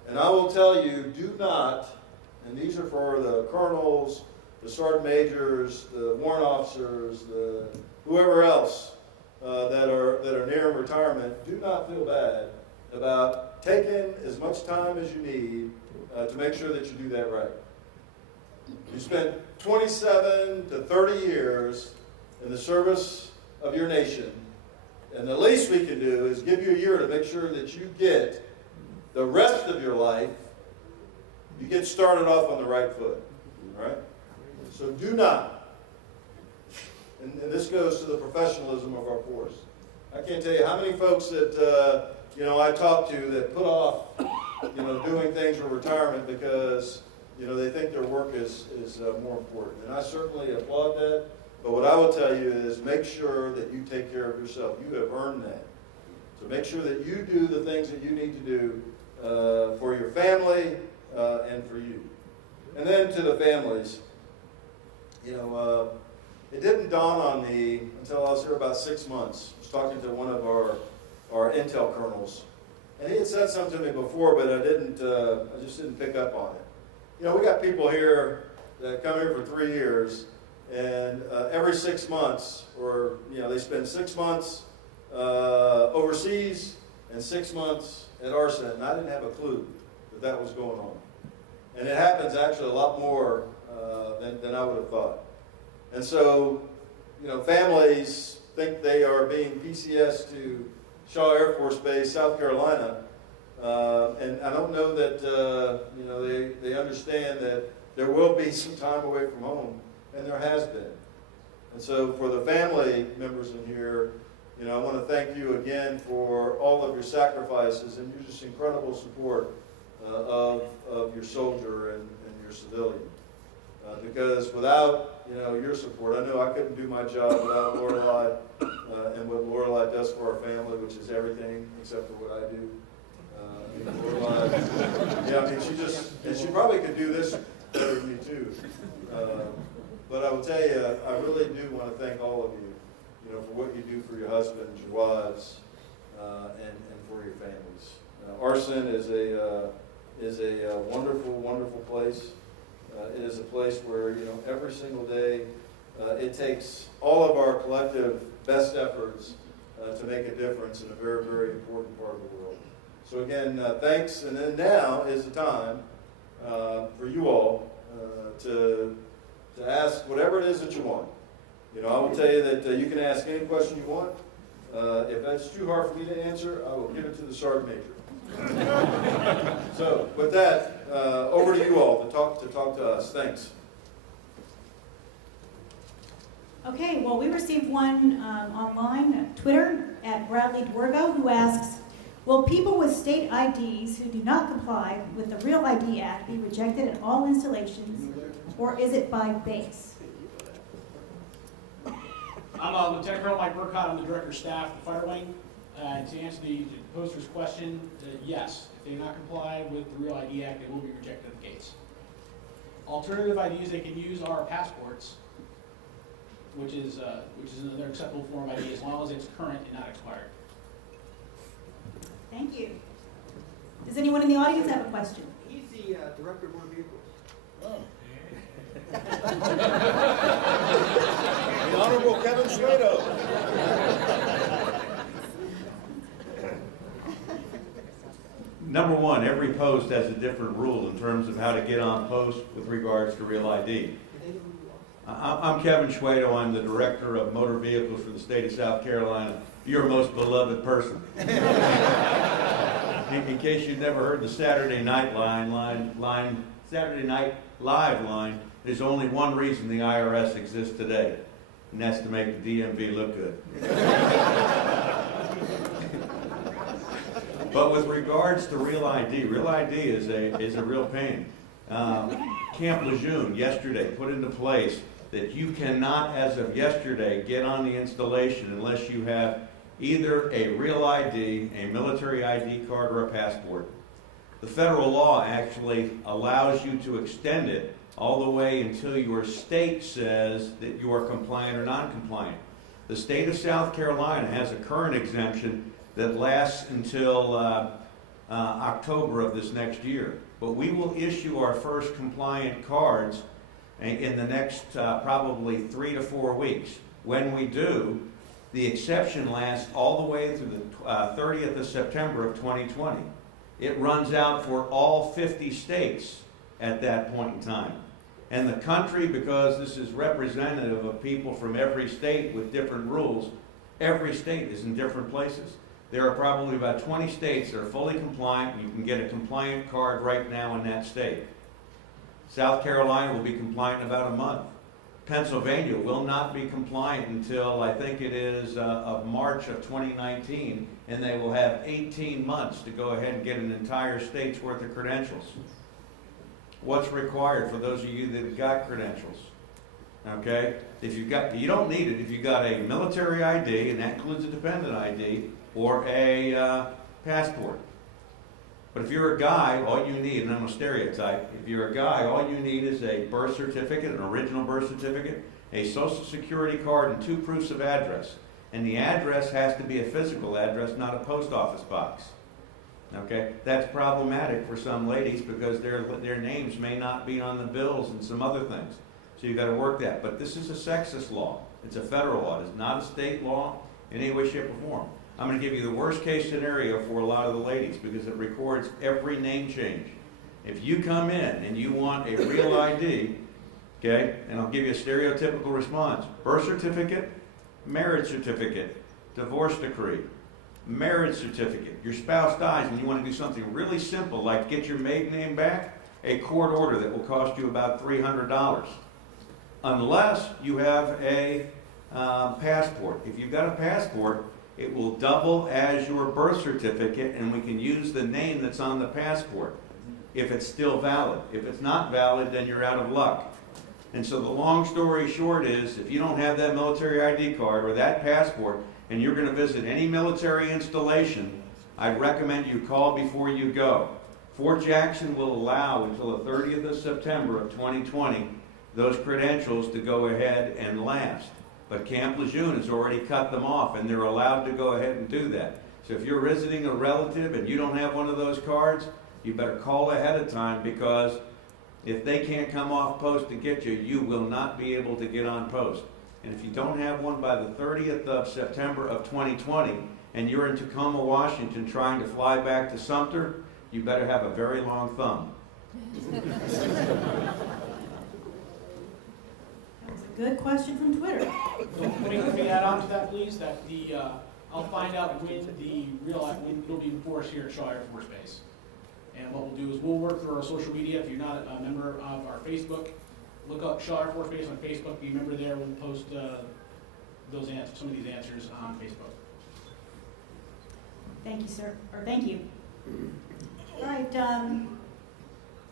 And I will tell you, do not, and these are for the colonels, the sergeant majors, the warrant officers, the whoever else that are near retirement, do not feel bad about taking as much time as you need to make sure that you do that right. You spent 27 to 30 years in the service of your nation, and the least we can do is give you a year to make sure that you get the rest of your life, you get started off on the right foot, all right? So do not, and this goes to the professionalism of our force. I can't tell you how many folks that, I talk to that put off, doing things for retirement because, they think their work is more important. And I certainly applaud that. But what I will tell you is make sure that you take care of yourself. You have earned that. So make sure that you do the things that you need to do for your family and for you. And then to the families, it didn't dawn on me until I was here about 6 months. I was talking to one of our intel colonels. And he had said something to me before, but I just didn't pick up on it. We got people here that come here for 3 years, and every 6 months, or they spend 6 months overseas and 6 months at ARCENT, and I didn't have a clue that was going on. And it happens actually a lot more than I would have thought. And so, families think they are being PCS to Shaw Air Force Base, South Carolina, and I don't know that they understand that there will be some time away from home, and there has been. And so for the family members in here, you know, I want to thank you again for all of your sacrifices and your just incredible support of your soldier and your civilian. Because without, you know, your support, I know I couldn't do my job without Lorelei and what Lorelei does for our family, which is everything except for what I do. Lorelei, yeah, I mean, and she probably could do this better than me too. But I will tell you, I really do want to thank all of you, you know, for what you do for your husbands, your wives, and for your families. ARCENT is a wonderful, wonderful place. It is a place where, you know, every single day it takes all of our collective best efforts to make a difference in a very, very important part of the world. So again, thanks. And then now is the time for you all to ask whatever it is that you want. You know, I will tell you that you can ask any question you want. If that's too hard for me to answer, I will give it to the Sergeant Major. So with that, over to you all to talk to us. Thanks. Okay, well, we received one online, Twitter, at Bradley Dwergo, who asks, will people with state IDs who do not comply with the Real ID Act be rejected at all installations, or is it by base? I'm Lieutenant Colonel Mike Burkott. I'm the Director of Staff of the Fire Wing. To answer the poster's question, yes. If they do not comply with the Real ID Act, they will be rejected at the gates. Alternative IDs they can use are passports, which is another acceptable form of ID as long as it's current and not expired. Thank you. Does anyone in the audience have a question? He's the Director of Motor Vehicles. The Honorable Kevin Schwado. Number one, every post has a different rule in terms of how to get on post with regards to Real ID. I'm Kevin Schwado. I'm the Director of Motor Vehicles for the state of South Carolina. Your most beloved person. In case you've never heard the Saturday Night Saturday Night Live line, there's only one reason the IRS exists today, and that's to make the DMV look good. But with regards to Real ID is a real pain. Camp Lejeune yesterday put into place that you cannot, as of yesterday, get on the installation unless you have either a Real ID, a military ID card, or a passport. The federal law actually allows you to extend it all the way until your state says that you are compliant or non-compliant. The state of South Carolina has a current exemption that lasts until October of this next year. But we will issue our first compliant cards in the next probably 3 to 4 weeks. When we do, the exception lasts all the way through the 30th of September of 2020. It runs out for all 50 states at that point in time. And the country, because this is representative of people from every state with different rules, every state is in different places. There are probably about 20 states that are fully compliant, and you can get a compliant card right now in that state. South Carolina will be compliant in about a month. Pennsylvania will not be compliant until, I think it is, of March of 2019, and they will have 18 months to go ahead and get an entire state's worth of credentials. What's required for those of you that have got credentials? Okay? You don't need it if you've got a military ID, and that includes a dependent ID, or a passport. But if you're a guy, all you need, and I'm a stereotype, if you're a guy, all you need is a birth certificate, an original birth certificate, a social security card, and 2 proofs of address. And the address has to be a physical address, not a post office box. Okay? That's problematic for some ladies because their names may not be on the bills and some other things. So you've got to work that. But this is a sexist law. It's a federal law. It's not a state law in any way, shape, or form. I'm going to give you the worst case scenario for a lot of the ladies because it records every name change. If you come in and you want a Real ID, okay, and I'll give you a stereotypical response. Birth certificate, marriage certificate, divorce decree, marriage certificate. Your spouse dies and you want to do something really simple like get your maiden name back. a court order that will cost you about $300. Unless you have a passport. If you've got a passport, it will double as your birth certificate, and we can use the name that's on the passport if it's still valid. If it's not valid, then you're out of luck. And so the long story short is, if you don't have that military ID card or that passport, and you're going to visit any military installation, I'd recommend you call before you go. Fort Jackson will allow until the 30th of September of 2020 those credentials to go ahead and last. But Camp Lejeune has already cut them off, and they're allowed to go ahead and do that. So if you're visiting a relative and you don't have one of those cards, you better call ahead of time, because if they can't come off post to get you, you will not be able to get on post. And if you don't have one by the 30th of September of 2020, and you're in Tacoma, Washington, trying to fly back to Sumter, you better have a very long thumb. Good question from Twitter. So let me add on to that, please, that I'll find out when when it'll be enforced here at Shaw Air Force Base. And what we'll do is we'll work through our social media. If you're not a member of our Facebook, look up Shaw Air Force Base on Facebook. Be a member there. We'll post those answers, some of these answers on Facebook. Thank you, sir, or thank you. All right,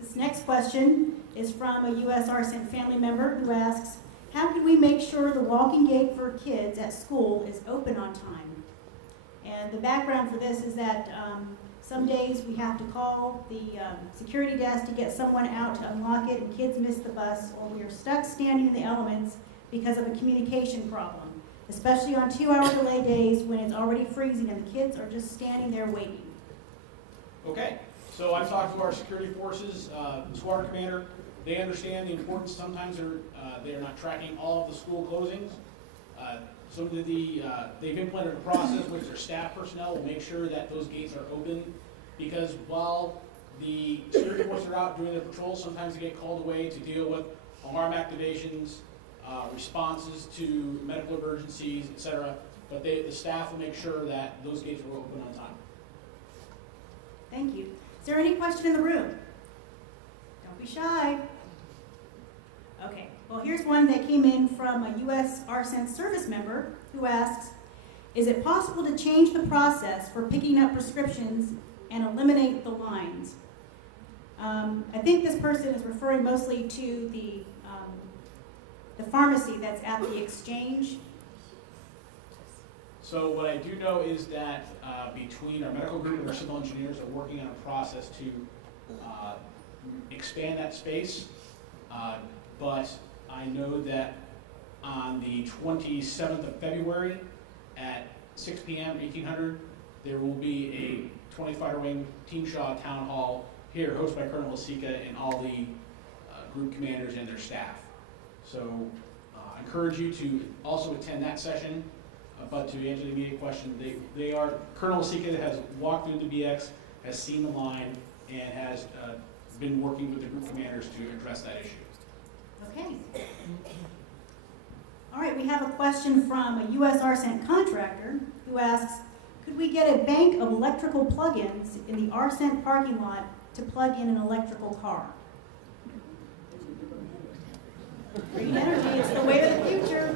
this next question is from a USARCENT family member who asks, how can we make sure the walking gate for kids at school is open on time? And the background for this is that some days we have to call the security desk to get someone out to unlock it, and kids miss the bus, or we are stuck standing in the elements because of a communication problem, especially on 2-hour delay days when it's already freezing and the kids are just standing there waiting. Okay, so I've talked to our security forces, the squadron commander. They understand the importance. Sometimes they are not tracking all of the school closings. They've implemented a process which their staff personnel will make sure that those gates are open, because while the security forces are out doing their patrols, sometimes they get called away to deal with alarm activations, responses to medical emergencies, etc. But the staff will make sure that those gates are open on time. Thank you. Is there any question in the room? Don't be shy. Okay, well, here's one that came in from a USARCENT service member who asks, is it possible to change the process for picking up prescriptions and eliminate the lines? I think this person is referring mostly to the pharmacy that's at the exchange. So what I do know is that between our medical group and our civil engineers are working on a process to expand that space. But I know that on the 27th of February at 6 p.m., 1800, there will be a 20 Fighter Wing Team Shaw Town Hall here, hosted by Colonel Lasika and all the group commanders and their staff. So I encourage you to also attend that session. But to answer the immediate question, Colonel Lasika has walked through the BX, has seen the line, and has been working with the group commanders to address that issue. Okay. All right, we have a question from a USARCENT contractor who asks, could we get a bank of electrical plug-ins in the ARCENT parking lot to plug in an electrical car? Green energy, it's the way of the future.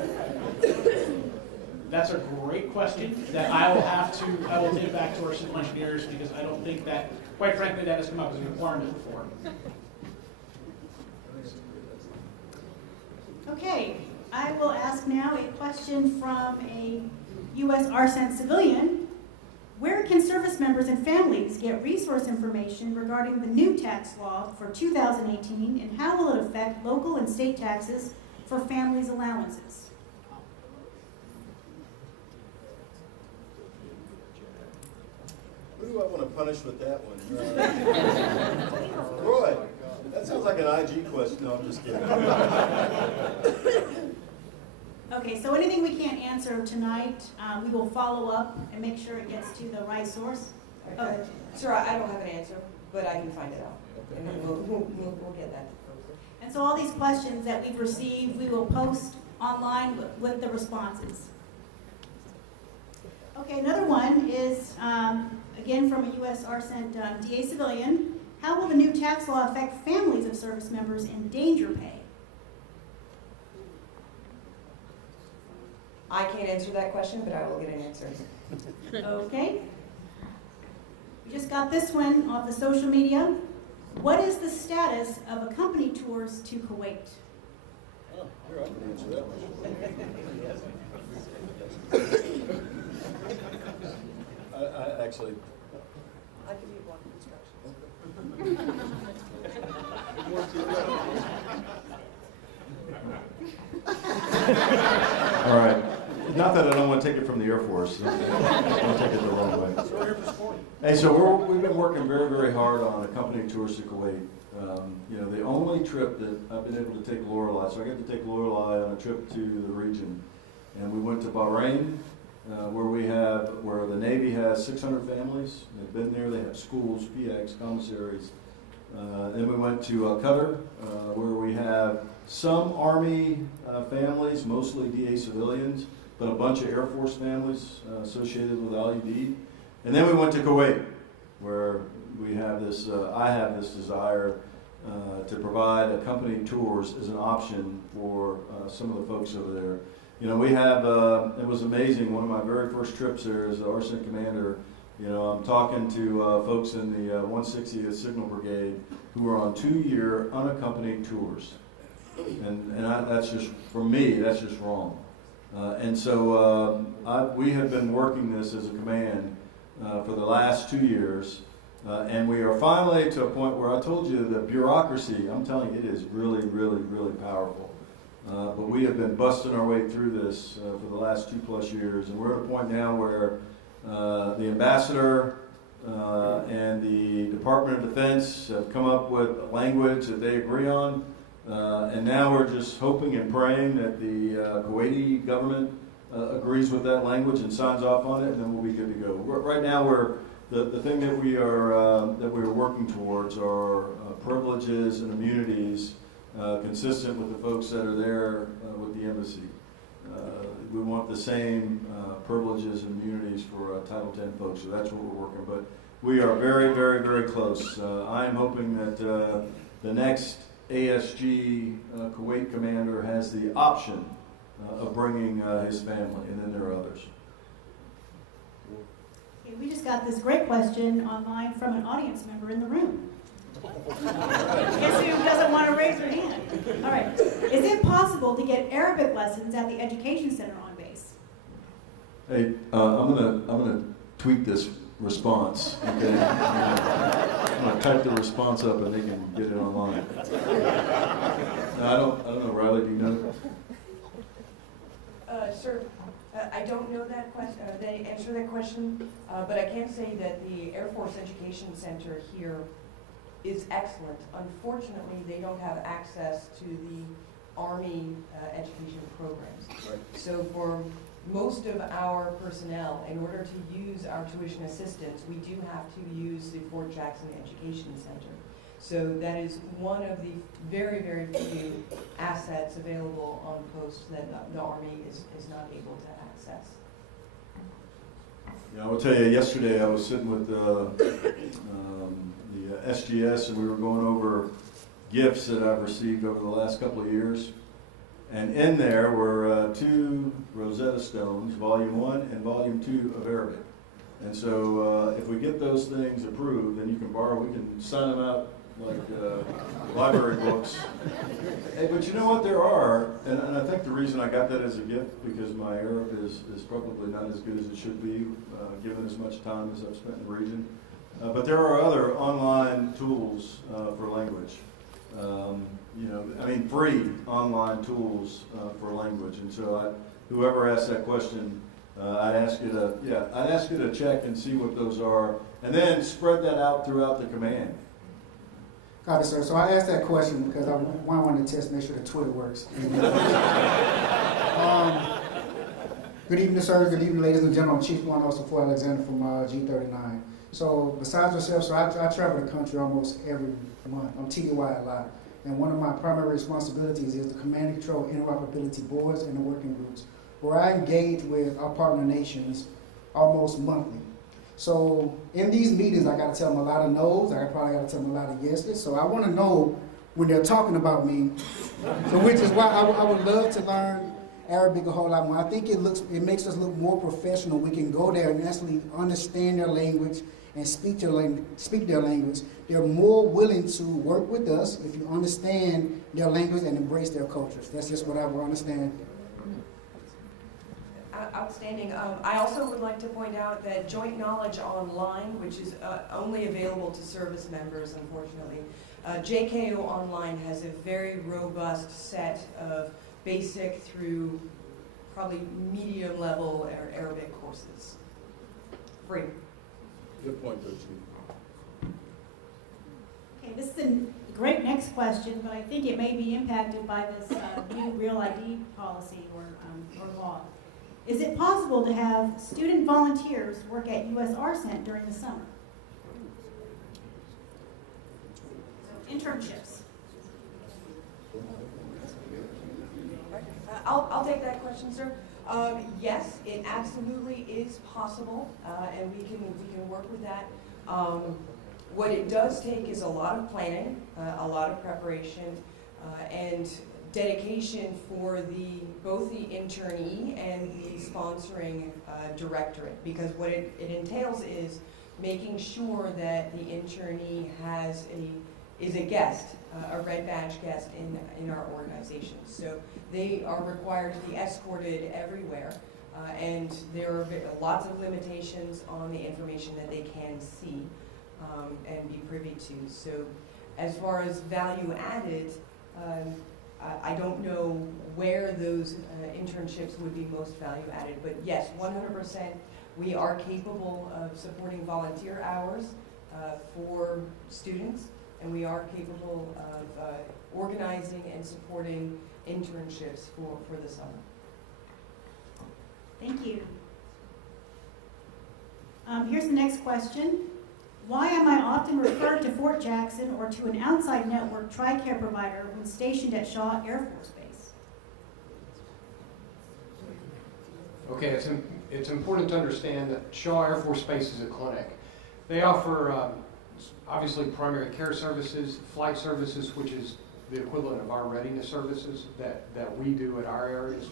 That's a great question that I will take back to our civil engineers, because I don't think that, quite frankly, that has come up as a requirement before. Okay, I will ask now a question from a USARCENT civilian. Where can service members and families get resource information regarding the new tax law for 2018, and how will it affect local and state taxes for families' allowances? Who do I want to punish with that one? Roy, that sounds like an IG question. No, I'm just kidding. Okay, so anything we can't answer tonight, we will follow up and make sure it gets to the right source. Sir, I don't have an answer, but I can find it out, and then we'll get that. And so all these questions that we've received, we will post online with the responses. Okay, another one is, again, from a USARCENT DA civilian How will the new tax law affect families of service members in danger pay? I can't answer that question, but I will get an answer. Okay. We just got this one off the social media. What is the status of accompany tours to Kuwait? Oh, here, I can answer that one. I actually, I'll give you block instructions. all right. Not that I don't want to take it from the Air Force. Don't take it the wrong way. Hey, so we've been working very, very hard on accompanying tours to Kuwait. You know, the only trip that I've been able to take Lorelei, so I got to take Lorelei on a trip to the region. And we went to Bahrain, where the Navy has 600 families. They've been there, they have schools, PX, commissaries. Then we went to Qatar, where we have some Army families, mostly DA civilians, but a bunch of Air Force families associated with IUD. And then we went to Kuwait, where we have this, I have this desire to provide accompanying tours as an option for some of the folks over there. You know, we have, it was amazing, one of my very first trips there as the ARCENT commander. You know, I'm talking to folks in the 160th Signal Brigade who are on 2-year unaccompanied tours. And that's just, for me, that's just wrong. And so we have been working this as a command for the last 2 years. And we are finally to a point where I told you the bureaucracy, I'm telling you, it is really, really, really powerful. But we have been busting our way through this for the last 2+ years. And we're at a point now where the ambassador and the Department of Defense have come up with a language that they agree on. And now we're just hoping and praying that the Kuwaiti government agrees with that language and signs off on it, and then we'll be good to go. Right now, the thing that we're working towards are privileges and immunities consistent with the folks that are there with the embassy. We want the same privileges and immunities for Title X folks, so that's what we're working. But we are very, very, very close. I'm hoping that the next ASG Kuwait commander has the option of bringing his family, and then there are others. Okay, we just got this great question online from an audience member in the room. Guess who doesn't want to raise their hand? All right. Is it possible to get Arabic lessons at the Education Center on base? Hey, I'm gonna tweet this response. Okay, I'm gonna type the response up and they can get it online. I don't know, Riley. Do you know? Sir, I don't know that question. They answer that question, but I can say that the Air Force Education Center here is excellent. Unfortunately, they don't have access to the Army education programs. Right. So for most of our personnel, in order to use our tuition assistance, we do have to use the Fort Jackson Education Center. So that is one of the very, very few assets available on post that the Army is not able to access. Yeah, I will tell you, yesterday I was sitting with the SGS and we were going over gifts that I've received over the last couple of years. And in there were 2 Rosetta Stones, Volume 1 and Volume 2 of Arabic. And so if we get those things approved, then you can borrow, we can sign them out like library books. Hey, but you know what, there are, and I think the reason I got that as a gift, because my Arab is probably not as good as it should be, given as much time as I've spent in the region. But there are other online tools for language. You know, I mean, free online tools for language. And so whoever asked that question, I'd ask you to check and see what those are, and then spread that out throughout the command. Got it, sir. So I asked that question because I wanted to test, make sure that Twitter works. Good evening, sir. Good evening, ladies and gentlemen. Chief Warrant Officer Fort Alexander from G39. So besides yourself, sir, I travel the country almost every month. I'm TDY a lot. And one of my primary responsibilities is the Command and Control Interoperability Boards and the working groups, where I engage with our partner nations almost monthly. So in these meetings, I got to tell them a lot of no's. I probably got to tell them a lot of yeses. So I want to know when they're talking about me. So which is why I would love to learn Arabic a whole lot more. I think it makes us look more professional. We can go there and actually understand their language and speak their language. They're more willing to work with us if you understand their language and embrace their cultures. That's just what I will understand. Outstanding. I also would like to point out that Joint Knowledge Online, which is only available to service members, unfortunately, JKO Online has a very robust set of basic through probably medium level Arabic courses. Free. Good point, though, Chief. Okay, this is a great next question, but I think it may be impacted by this new Real ID policy or law. Is it possible to have student volunteers work at USARCENT during the summer? So internships. I'll take that question, sir. Yes, it absolutely is possible, and we can work with that. What it does take is a lot of planning, a lot of preparation, and dedication for both the internee and the sponsoring directorate, because what it entails is making sure that the internee is a guest, a red badge guest in our organization. So they are required to be escorted everywhere, and there are lots of limitations on the information that they can see and be privy to. So as far as value added, I don't know where those internships would be most value added, but yes, 100% we are capable of supporting volunteer hours for students, and we are capable of organizing and supporting internships for the summer. Thank you. Here's the next question. Why am I often referred to Fort Jackson or to an outside network TRICARE provider when stationed at Shaw Air Force Base? Okay, it's important to understand that Shaw Air Force Base is a clinic. They offer obviously primary care services, flight services, which is the equivalent of our readiness services that we do at our areas.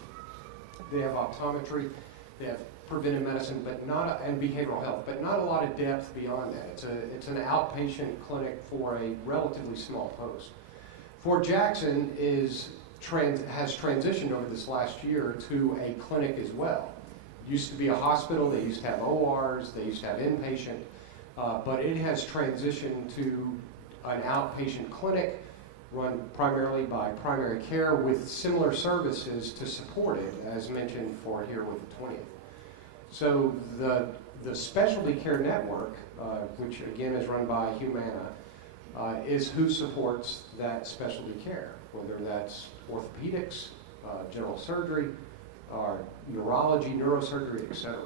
They have optometry, they have preventive medicine, and behavioral health, but not a lot of depth beyond that. It's an outpatient clinic for a relatively small post. Fort Jackson has transitioned over this last year to a clinic as well. It used to be a hospital, they used to have ORs, they used to have inpatient, but it has transitioned to an outpatient clinic run primarily by primary care with similar services to support it, as mentioned for here with the 20th. So the specialty care network, which again is run by Humana, is who supports that specialty care, whether that's orthopedics, general surgery, or neurology, neurosurgery, etc.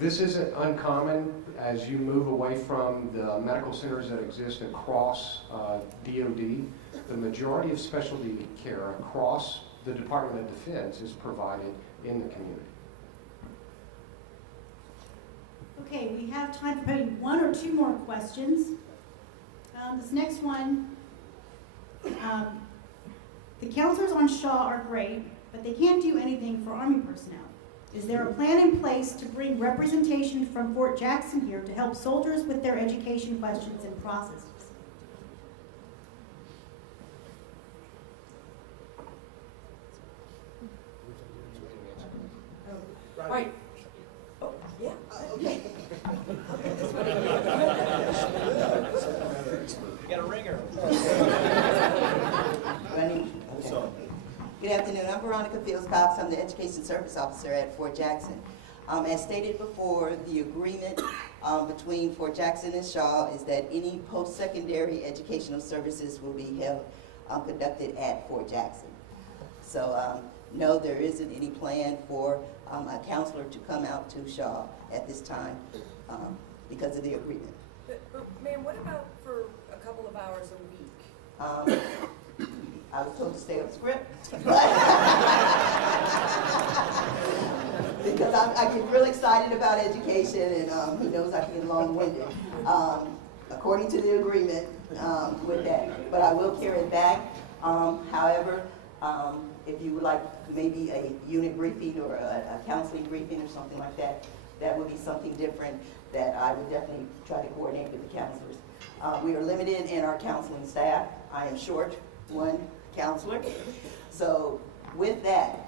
This isn't uncommon as you move away from the medical centers that exist across DoD. The majority of specialty care across the Department of Defense is provided in the community. Okay, we have time for maybe one or two more questions. This next one, the counselors on Shaw are great, but they can't do anything for Army personnel. Is there a plan in place to bring representation from Fort Jackson here to help soldiers with their education questions and processes? Right. Oh, yeah. Okay. You got a ringer. Running. Okay. Good afternoon. I'm Veronica Fields Cox. I'm the Education Service Officer at Fort Jackson. As stated before, the agreement between Fort Jackson and Shaw is that any post-secondary educational services will be held conducted at Fort Jackson. So no, there isn't any plan for a counselor to come out to Shaw at this time because of the agreement. But ma'am, what about for a couple of hours a week? I was told to stay on script. because I get real excited about education, and he knows I can get long-winded, according to the agreement with that. But I will carry it back. However, if you would like maybe a unit briefing or a counseling briefing or something like that, that would be something different that I would definitely try to coordinate with the counselors. We are limited in our counseling staff. I am short one counselor. So with that,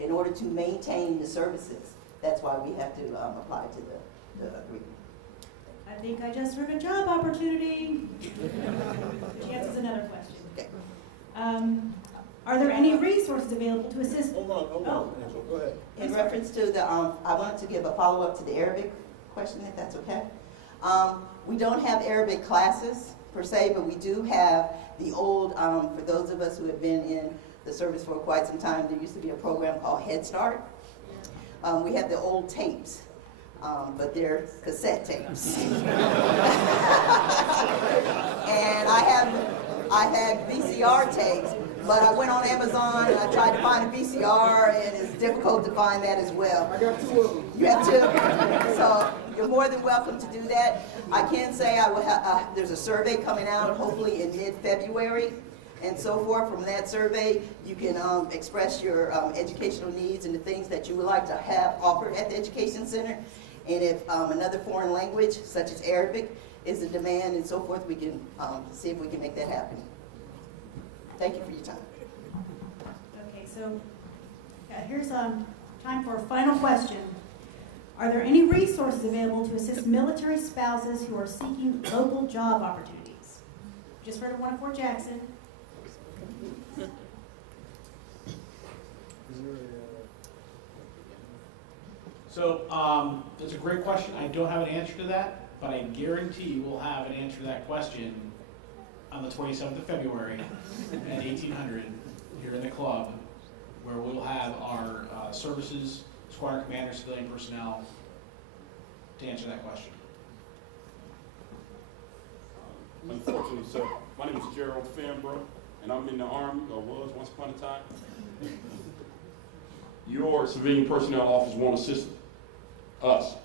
in order to maintain the services, that's why we have to apply to the agreement. I think I just heard a job opportunity. Chance is another question. Okay. Are there any resources available to assist? Hold on, Angela, go ahead. In reference to the, I wanted to give a follow-up to the Arabic question, if that's okay. We don't have Arabic classes per se, but we do have the old, for those of us who have been in the service for quite some time, there used to be a program called Head Start. We have the old tapes, but they're cassette tapes. And I had VCR tapes, but I went on Amazon and I tried to find a VCR, and it's difficult to find that as well. I got 2 of them. You have 2? So you're more than welcome to do that. I can say I will have, there's a survey coming out hopefully in mid-February and so forth. From that survey, you can express your educational needs and the things that you would like to have offered at the Education Center. And if another foreign language, such as Arabic, is a demand and so forth, we can see if we can make that happen. Thank you for your time. Okay, so here's time for a final question. Are there any resources available to assist military spouses who are seeking local job opportunities? Just heard of one at Fort Jackson. So, that's a great question. I don't have an answer to that, but I guarantee we'll have an answer to that question on the 27th of February at 1800 here in the club, where we'll have our services, squadron commander, civilian personnel to answer that question. Unfortunately, sir, my name is Gerald Fambro, and I'm in the Army, or was once upon a time. Your civilian personnel office won't assist us.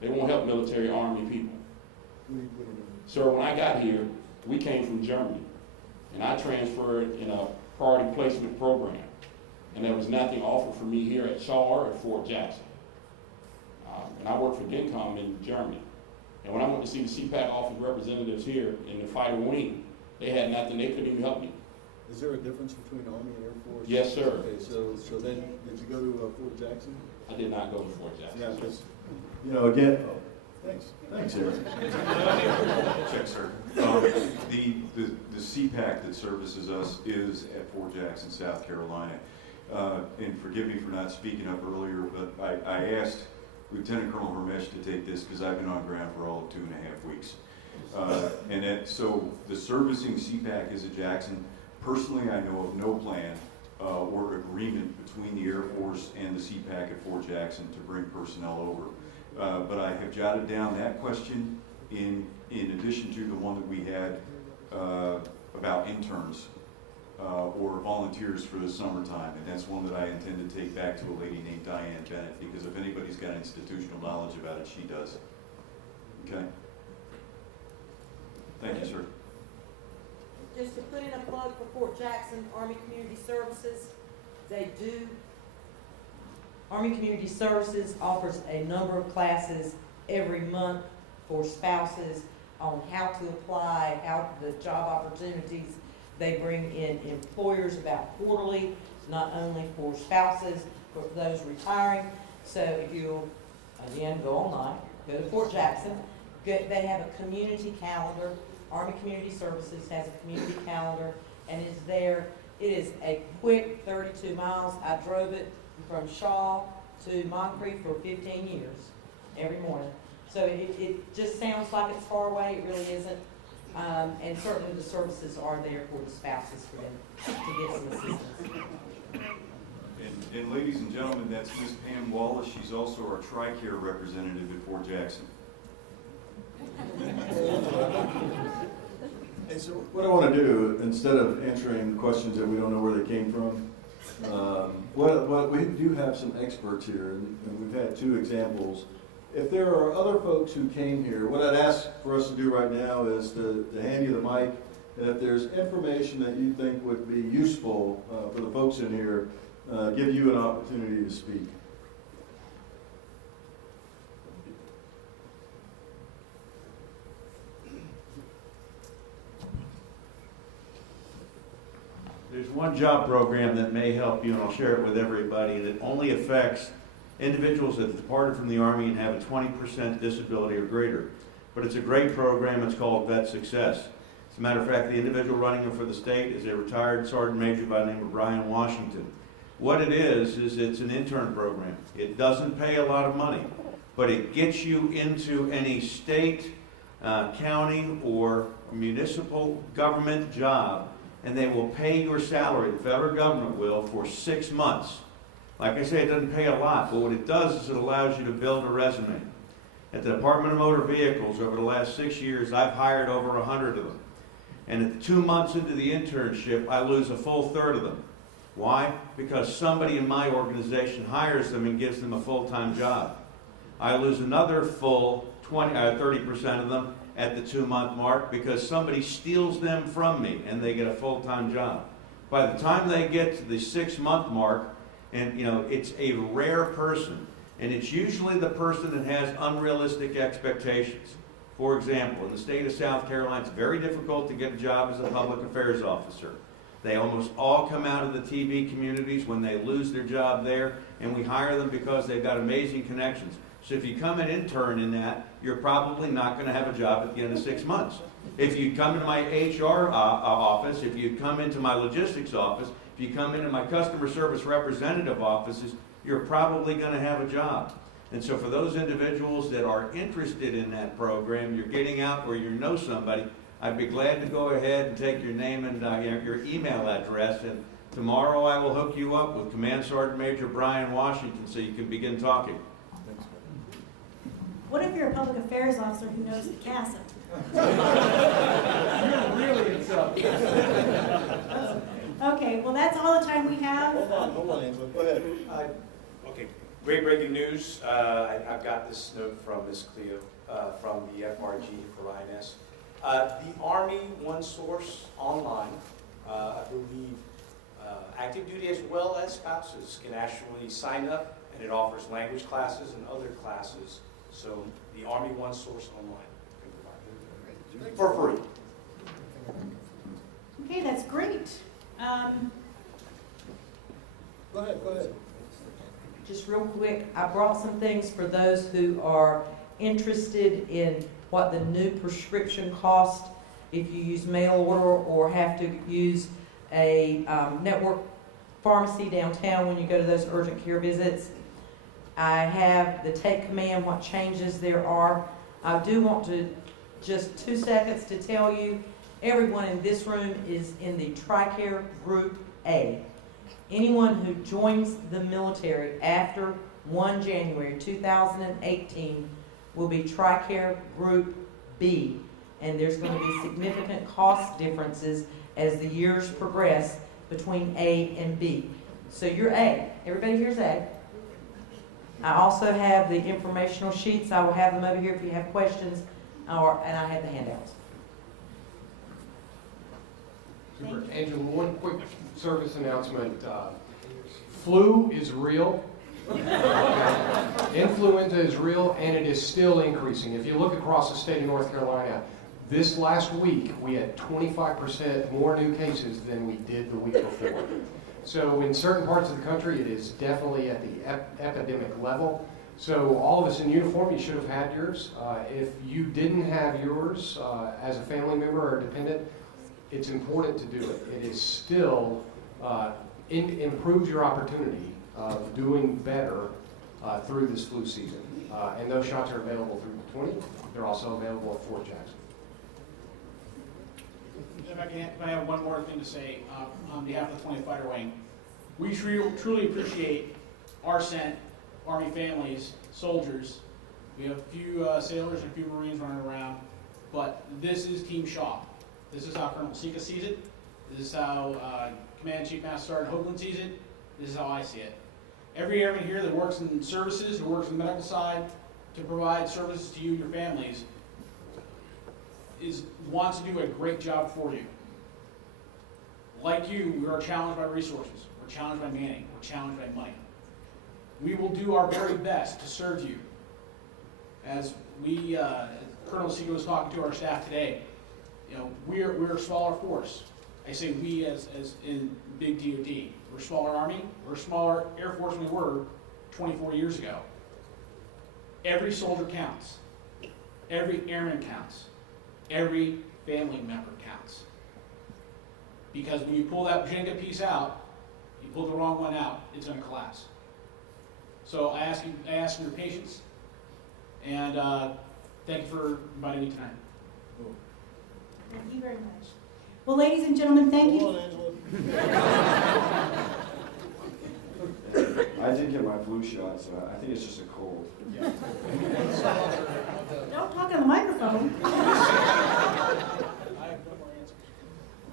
They won't help military Army people. Sir, when I got here, we came from Germany, and I transferred in a priority placement program, and there was nothing offered for me here at Shaw or at Fort Jackson. And I worked for DENCOM in Germany. And when I went to see the CPAC office representatives here in the fighter wing, they had nothing. They couldn't even help me. Is there a difference between Army and Air Force? Yes, sir. Okay, so then, did you go to Fort Jackson? I did not go to Fort Jackson. Yeah, just, Again, thanks. thanks, Eric. Check, sir. The CPAC that services us is at Fort Jackson, South Carolina. And forgive me for not speaking up earlier, but I asked Lieutenant Colonel Hermesh to take this because I've been on ground for all of 2.5 weeks. So the servicing CPAC is at Jackson. Personally, I know of no plan or agreement between the Air Force and the CPAC at Fort Jackson to bring personnel over. But I have jotted down that question in addition to the one that we had about interns or volunteers for the summertime, and that's one that I intend to take back to a lady named Diane Bennett, because if anybody's got institutional knowledge about it, she does. Okay? Thank you, sir. Just to put in a plug for Fort Jackson, Army Community Services, Army Community Services offers a number of classes every month for spouses on how to apply, how the job opportunities. They bring in employers about quarterly, not only for spouses, but for those retiring. So if you'll, again, go online, go to Fort Jackson, they have a community calendar. Army Community Services has a community calendar and is there. It is a quick 32 miles. I drove it from Shaw to Moncrief for 15 years every morning. So it just sounds like it's far away. It really isn't. And certainly the services are there for the spouses for them to get some assistance. And ladies and gentlemen, that's Ms. Pam Wallace. She's also our TRICARE representative at Fort Jackson. And so what I want to do, instead of answering questions that we don't know where they came from, Well, we do have some experts here, and we've had 2 examples. If there are other folks who came here, what I'd ask for us to do right now is to hand you the mic, and if there's information that you think would be useful for the folks in here, give you an opportunity to speak. There's one job program that may help you, and I'll share it with everybody, that only affects individuals that have departed from the Army and have a 20% disability or greater. But it's a great program. It's called Vet Success. As a matter of fact, the individual running it for the state is a retired Sergeant Major by the name of Brian Washington. What it is it's an intern program. It doesn't pay a lot of money, but it gets you into any state, county, or municipal government job, and they will pay your salary, the federal government will, for 6 months. Like I say, it doesn't pay a lot, but what it does is it allows you to build a resume. At the Department of Motor Vehicles, over the last 6 years, I've hired over 100 of them. And at 2 months into the internship, I lose a full third of them. Why? Because somebody in my organization hires them and gives them a full-time job. I lose another full 30% of them at the 2-month mark because somebody steals them from me and they get a full-time job. By the time they get to the 6-month mark, and it's a rare person, and it's usually the person that has unrealistic expectations. For example, in the state of South Carolina, it's very difficult to get a job as a public affairs officer. They almost all come out of the TV communities when they lose their job there, and we hire them because they've got amazing connections. So if you come an intern in that, you're probably not going to have a job at the end of 6 months. If you come into my HR office, if you come into my logistics office, if you come into my customer service representative offices, you're probably going to have a job. And so for those individuals that are interested in that program, you're getting out or you know somebody, I'd be glad to go ahead and take your name and your email address, and tomorrow I will hook you up with Command Sergeant Major Brian Washington so you can begin talking. What if you're a public affairs officer who knows the CASA? You're really in trouble. Okay, well, that's all the time we have. Hold on, Angela, go ahead. Okay, great breaking news. I've got this note from Ms. Cleo from the FRG for INS. The Army One Source online, I believe active duty as well as spouses can actually sign up, and it offers language classes and other classes. So the Army One Source online can provide it for free. Okay, that's great. Go ahead. Just real quick, I brought some things for those who are interested in what the new prescription cost if you use mail order or have to use a network pharmacy downtown when you go to those urgent care visits. I have the take command, what changes there are. I do want to, just 2 seconds to tell you, everyone in this room is in the TRICARE Group A. Anyone who joins the military after 1 January 2018 will be TRICARE Group B, and there's going to be significant cost differences as the years progress between A and B. So you're A. Everybody here's A. I also have the informational sheets. I will have them over here if you have questions, and I have the handouts. Super. Angela, one quick service announcement. Flu is real. Influenza is real, and it is still increasing. If you look across the state of North Carolina, this last week we had 25% more new cases than we did the week before. So in certain parts of the country, it is definitely at the epidemic level. So all of us in uniform, you should have had yours. If you didn't have yours as a family member or dependent, it's important to do it. It is still improves your opportunity of doing better through this flu season. And those shots are available through the 20th. They're also available at Fort Jackson. If I have one more thing to say on behalf of the 20th Fighter Wing, we truly appreciate USARCENT, Army families, soldiers. We have a few sailors and a few Marines running around, but this is Team Shaw. This is how Colonel Sika sees it. This is how Command Chief Master Sergeant Hoagland sees it. This is how I see it. Every airman here that works in services, who works in the medical side, to provide services to you and your families, wants to do a great job for you. Like you, we are challenged by resources. We're challenged by manning. We're challenged by money. We will do our very best to serve you. As Colonel Segal was talking to our staff today, we're a smaller force. I say we as in big DOD. We're a smaller Army. We're a smaller Air Force than we were 24 years ago. Every soldier counts. Every airman counts. Every family member counts. Because when you pull that Jenga piece out, you pull the wrong one out, it's going to collapse. So I ask for your patience, and thank you for inviting me tonight. Thank you very much. Well, ladies and gentlemen, thank you. I did get my flu shot, so I think it's just a cold. Don't talk on the microphone.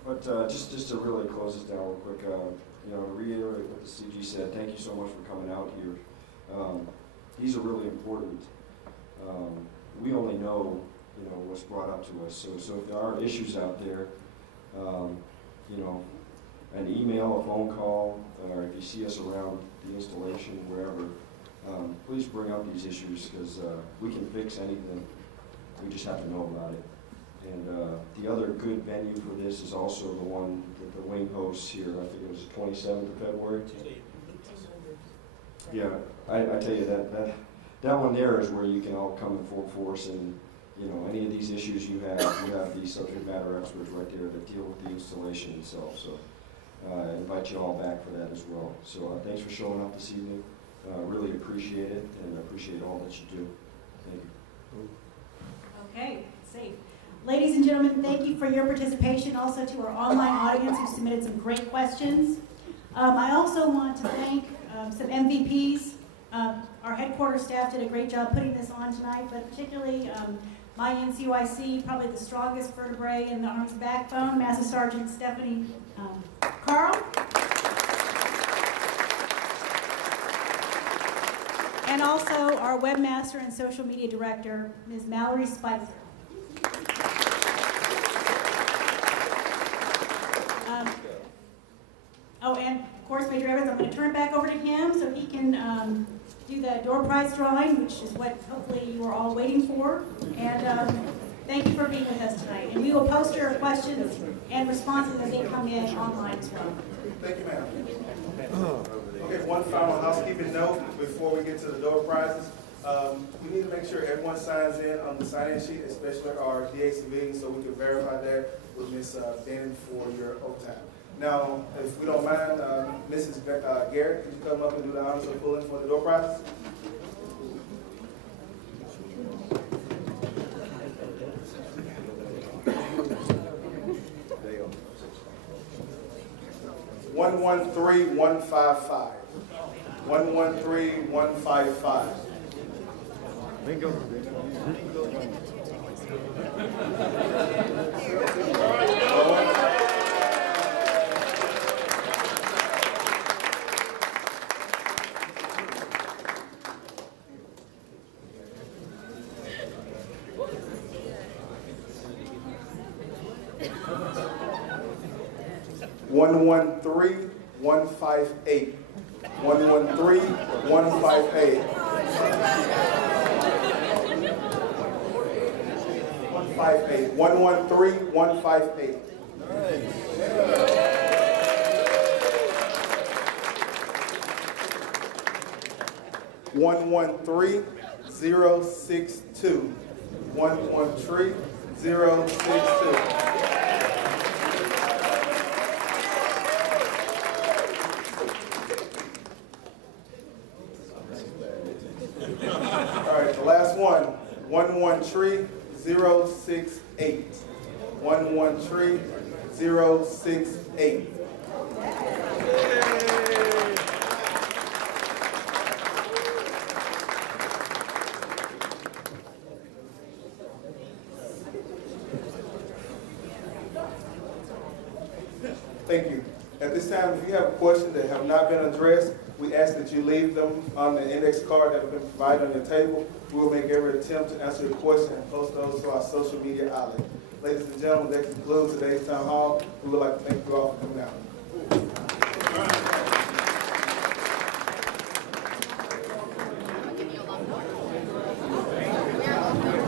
But just to really close this down real quick, to reiterate what the CG said, thank you so much for coming out here. These are really important. We only know, what's brought up to us. So if there are issues out there, an email, a phone call, or if you see us around the installation, wherever, please bring up these issues because we can fix anything. We just have to know about it. And the other good venue for this is also the one that the wing hosts here. I think it was the 27th of February. Yeah, I tell you that one there is where you can all come in full force and any of these issues you have these subject matter experts right there that deal with the installation itself. So I invite you all back for that as well. So thanks for showing up this evening. Really appreciate it and appreciate all that you do. Thank you. Okay, safe. Ladies and gentlemen, thank you for your participation. Also to our online audience who submitted some great questions. I also want to thank some MVPs. Our headquarters staff did a great job putting this on tonight, but particularly my NCOIC, probably the strongest vertebrae in the Army's backbone, Master Sergeant Stephanie Carl. And also our webmaster and social media director, Ms. Mallory Spicer. And of course, Major Evans, I'm going to turn it back over to him so he can do the door prize drawing, which is what hopefully you are all waiting for. And thank you for being with us tonight. And we will post your questions and responses as they come in online as well. Thank you, ma'am. Okay, one final housekeeping note before we get to the door prizes. We need to make sure everyone signs in on the sign-in sheet, especially our DA civilians, so we can verify that with Ms. Dennon for your overtime. Now, if we don't mind, Mrs. Garrett, could you come up and do the honors of pulling for the door prizes? $113,155. $113,155. Bingo. 113,158. 113,158. 158. 113,158. One 113,062. 113,062. All right, the last one, 113,068. 113,068. Thank you. At this time, if you have questions that have not been addressed, we ask that you leave them on the index card that have been provided on your table. We will make every attempt to answer your question and post those to our social media outlet. Ladies and gentlemen, that concludes today's town hall. We would like to thank you all for coming out.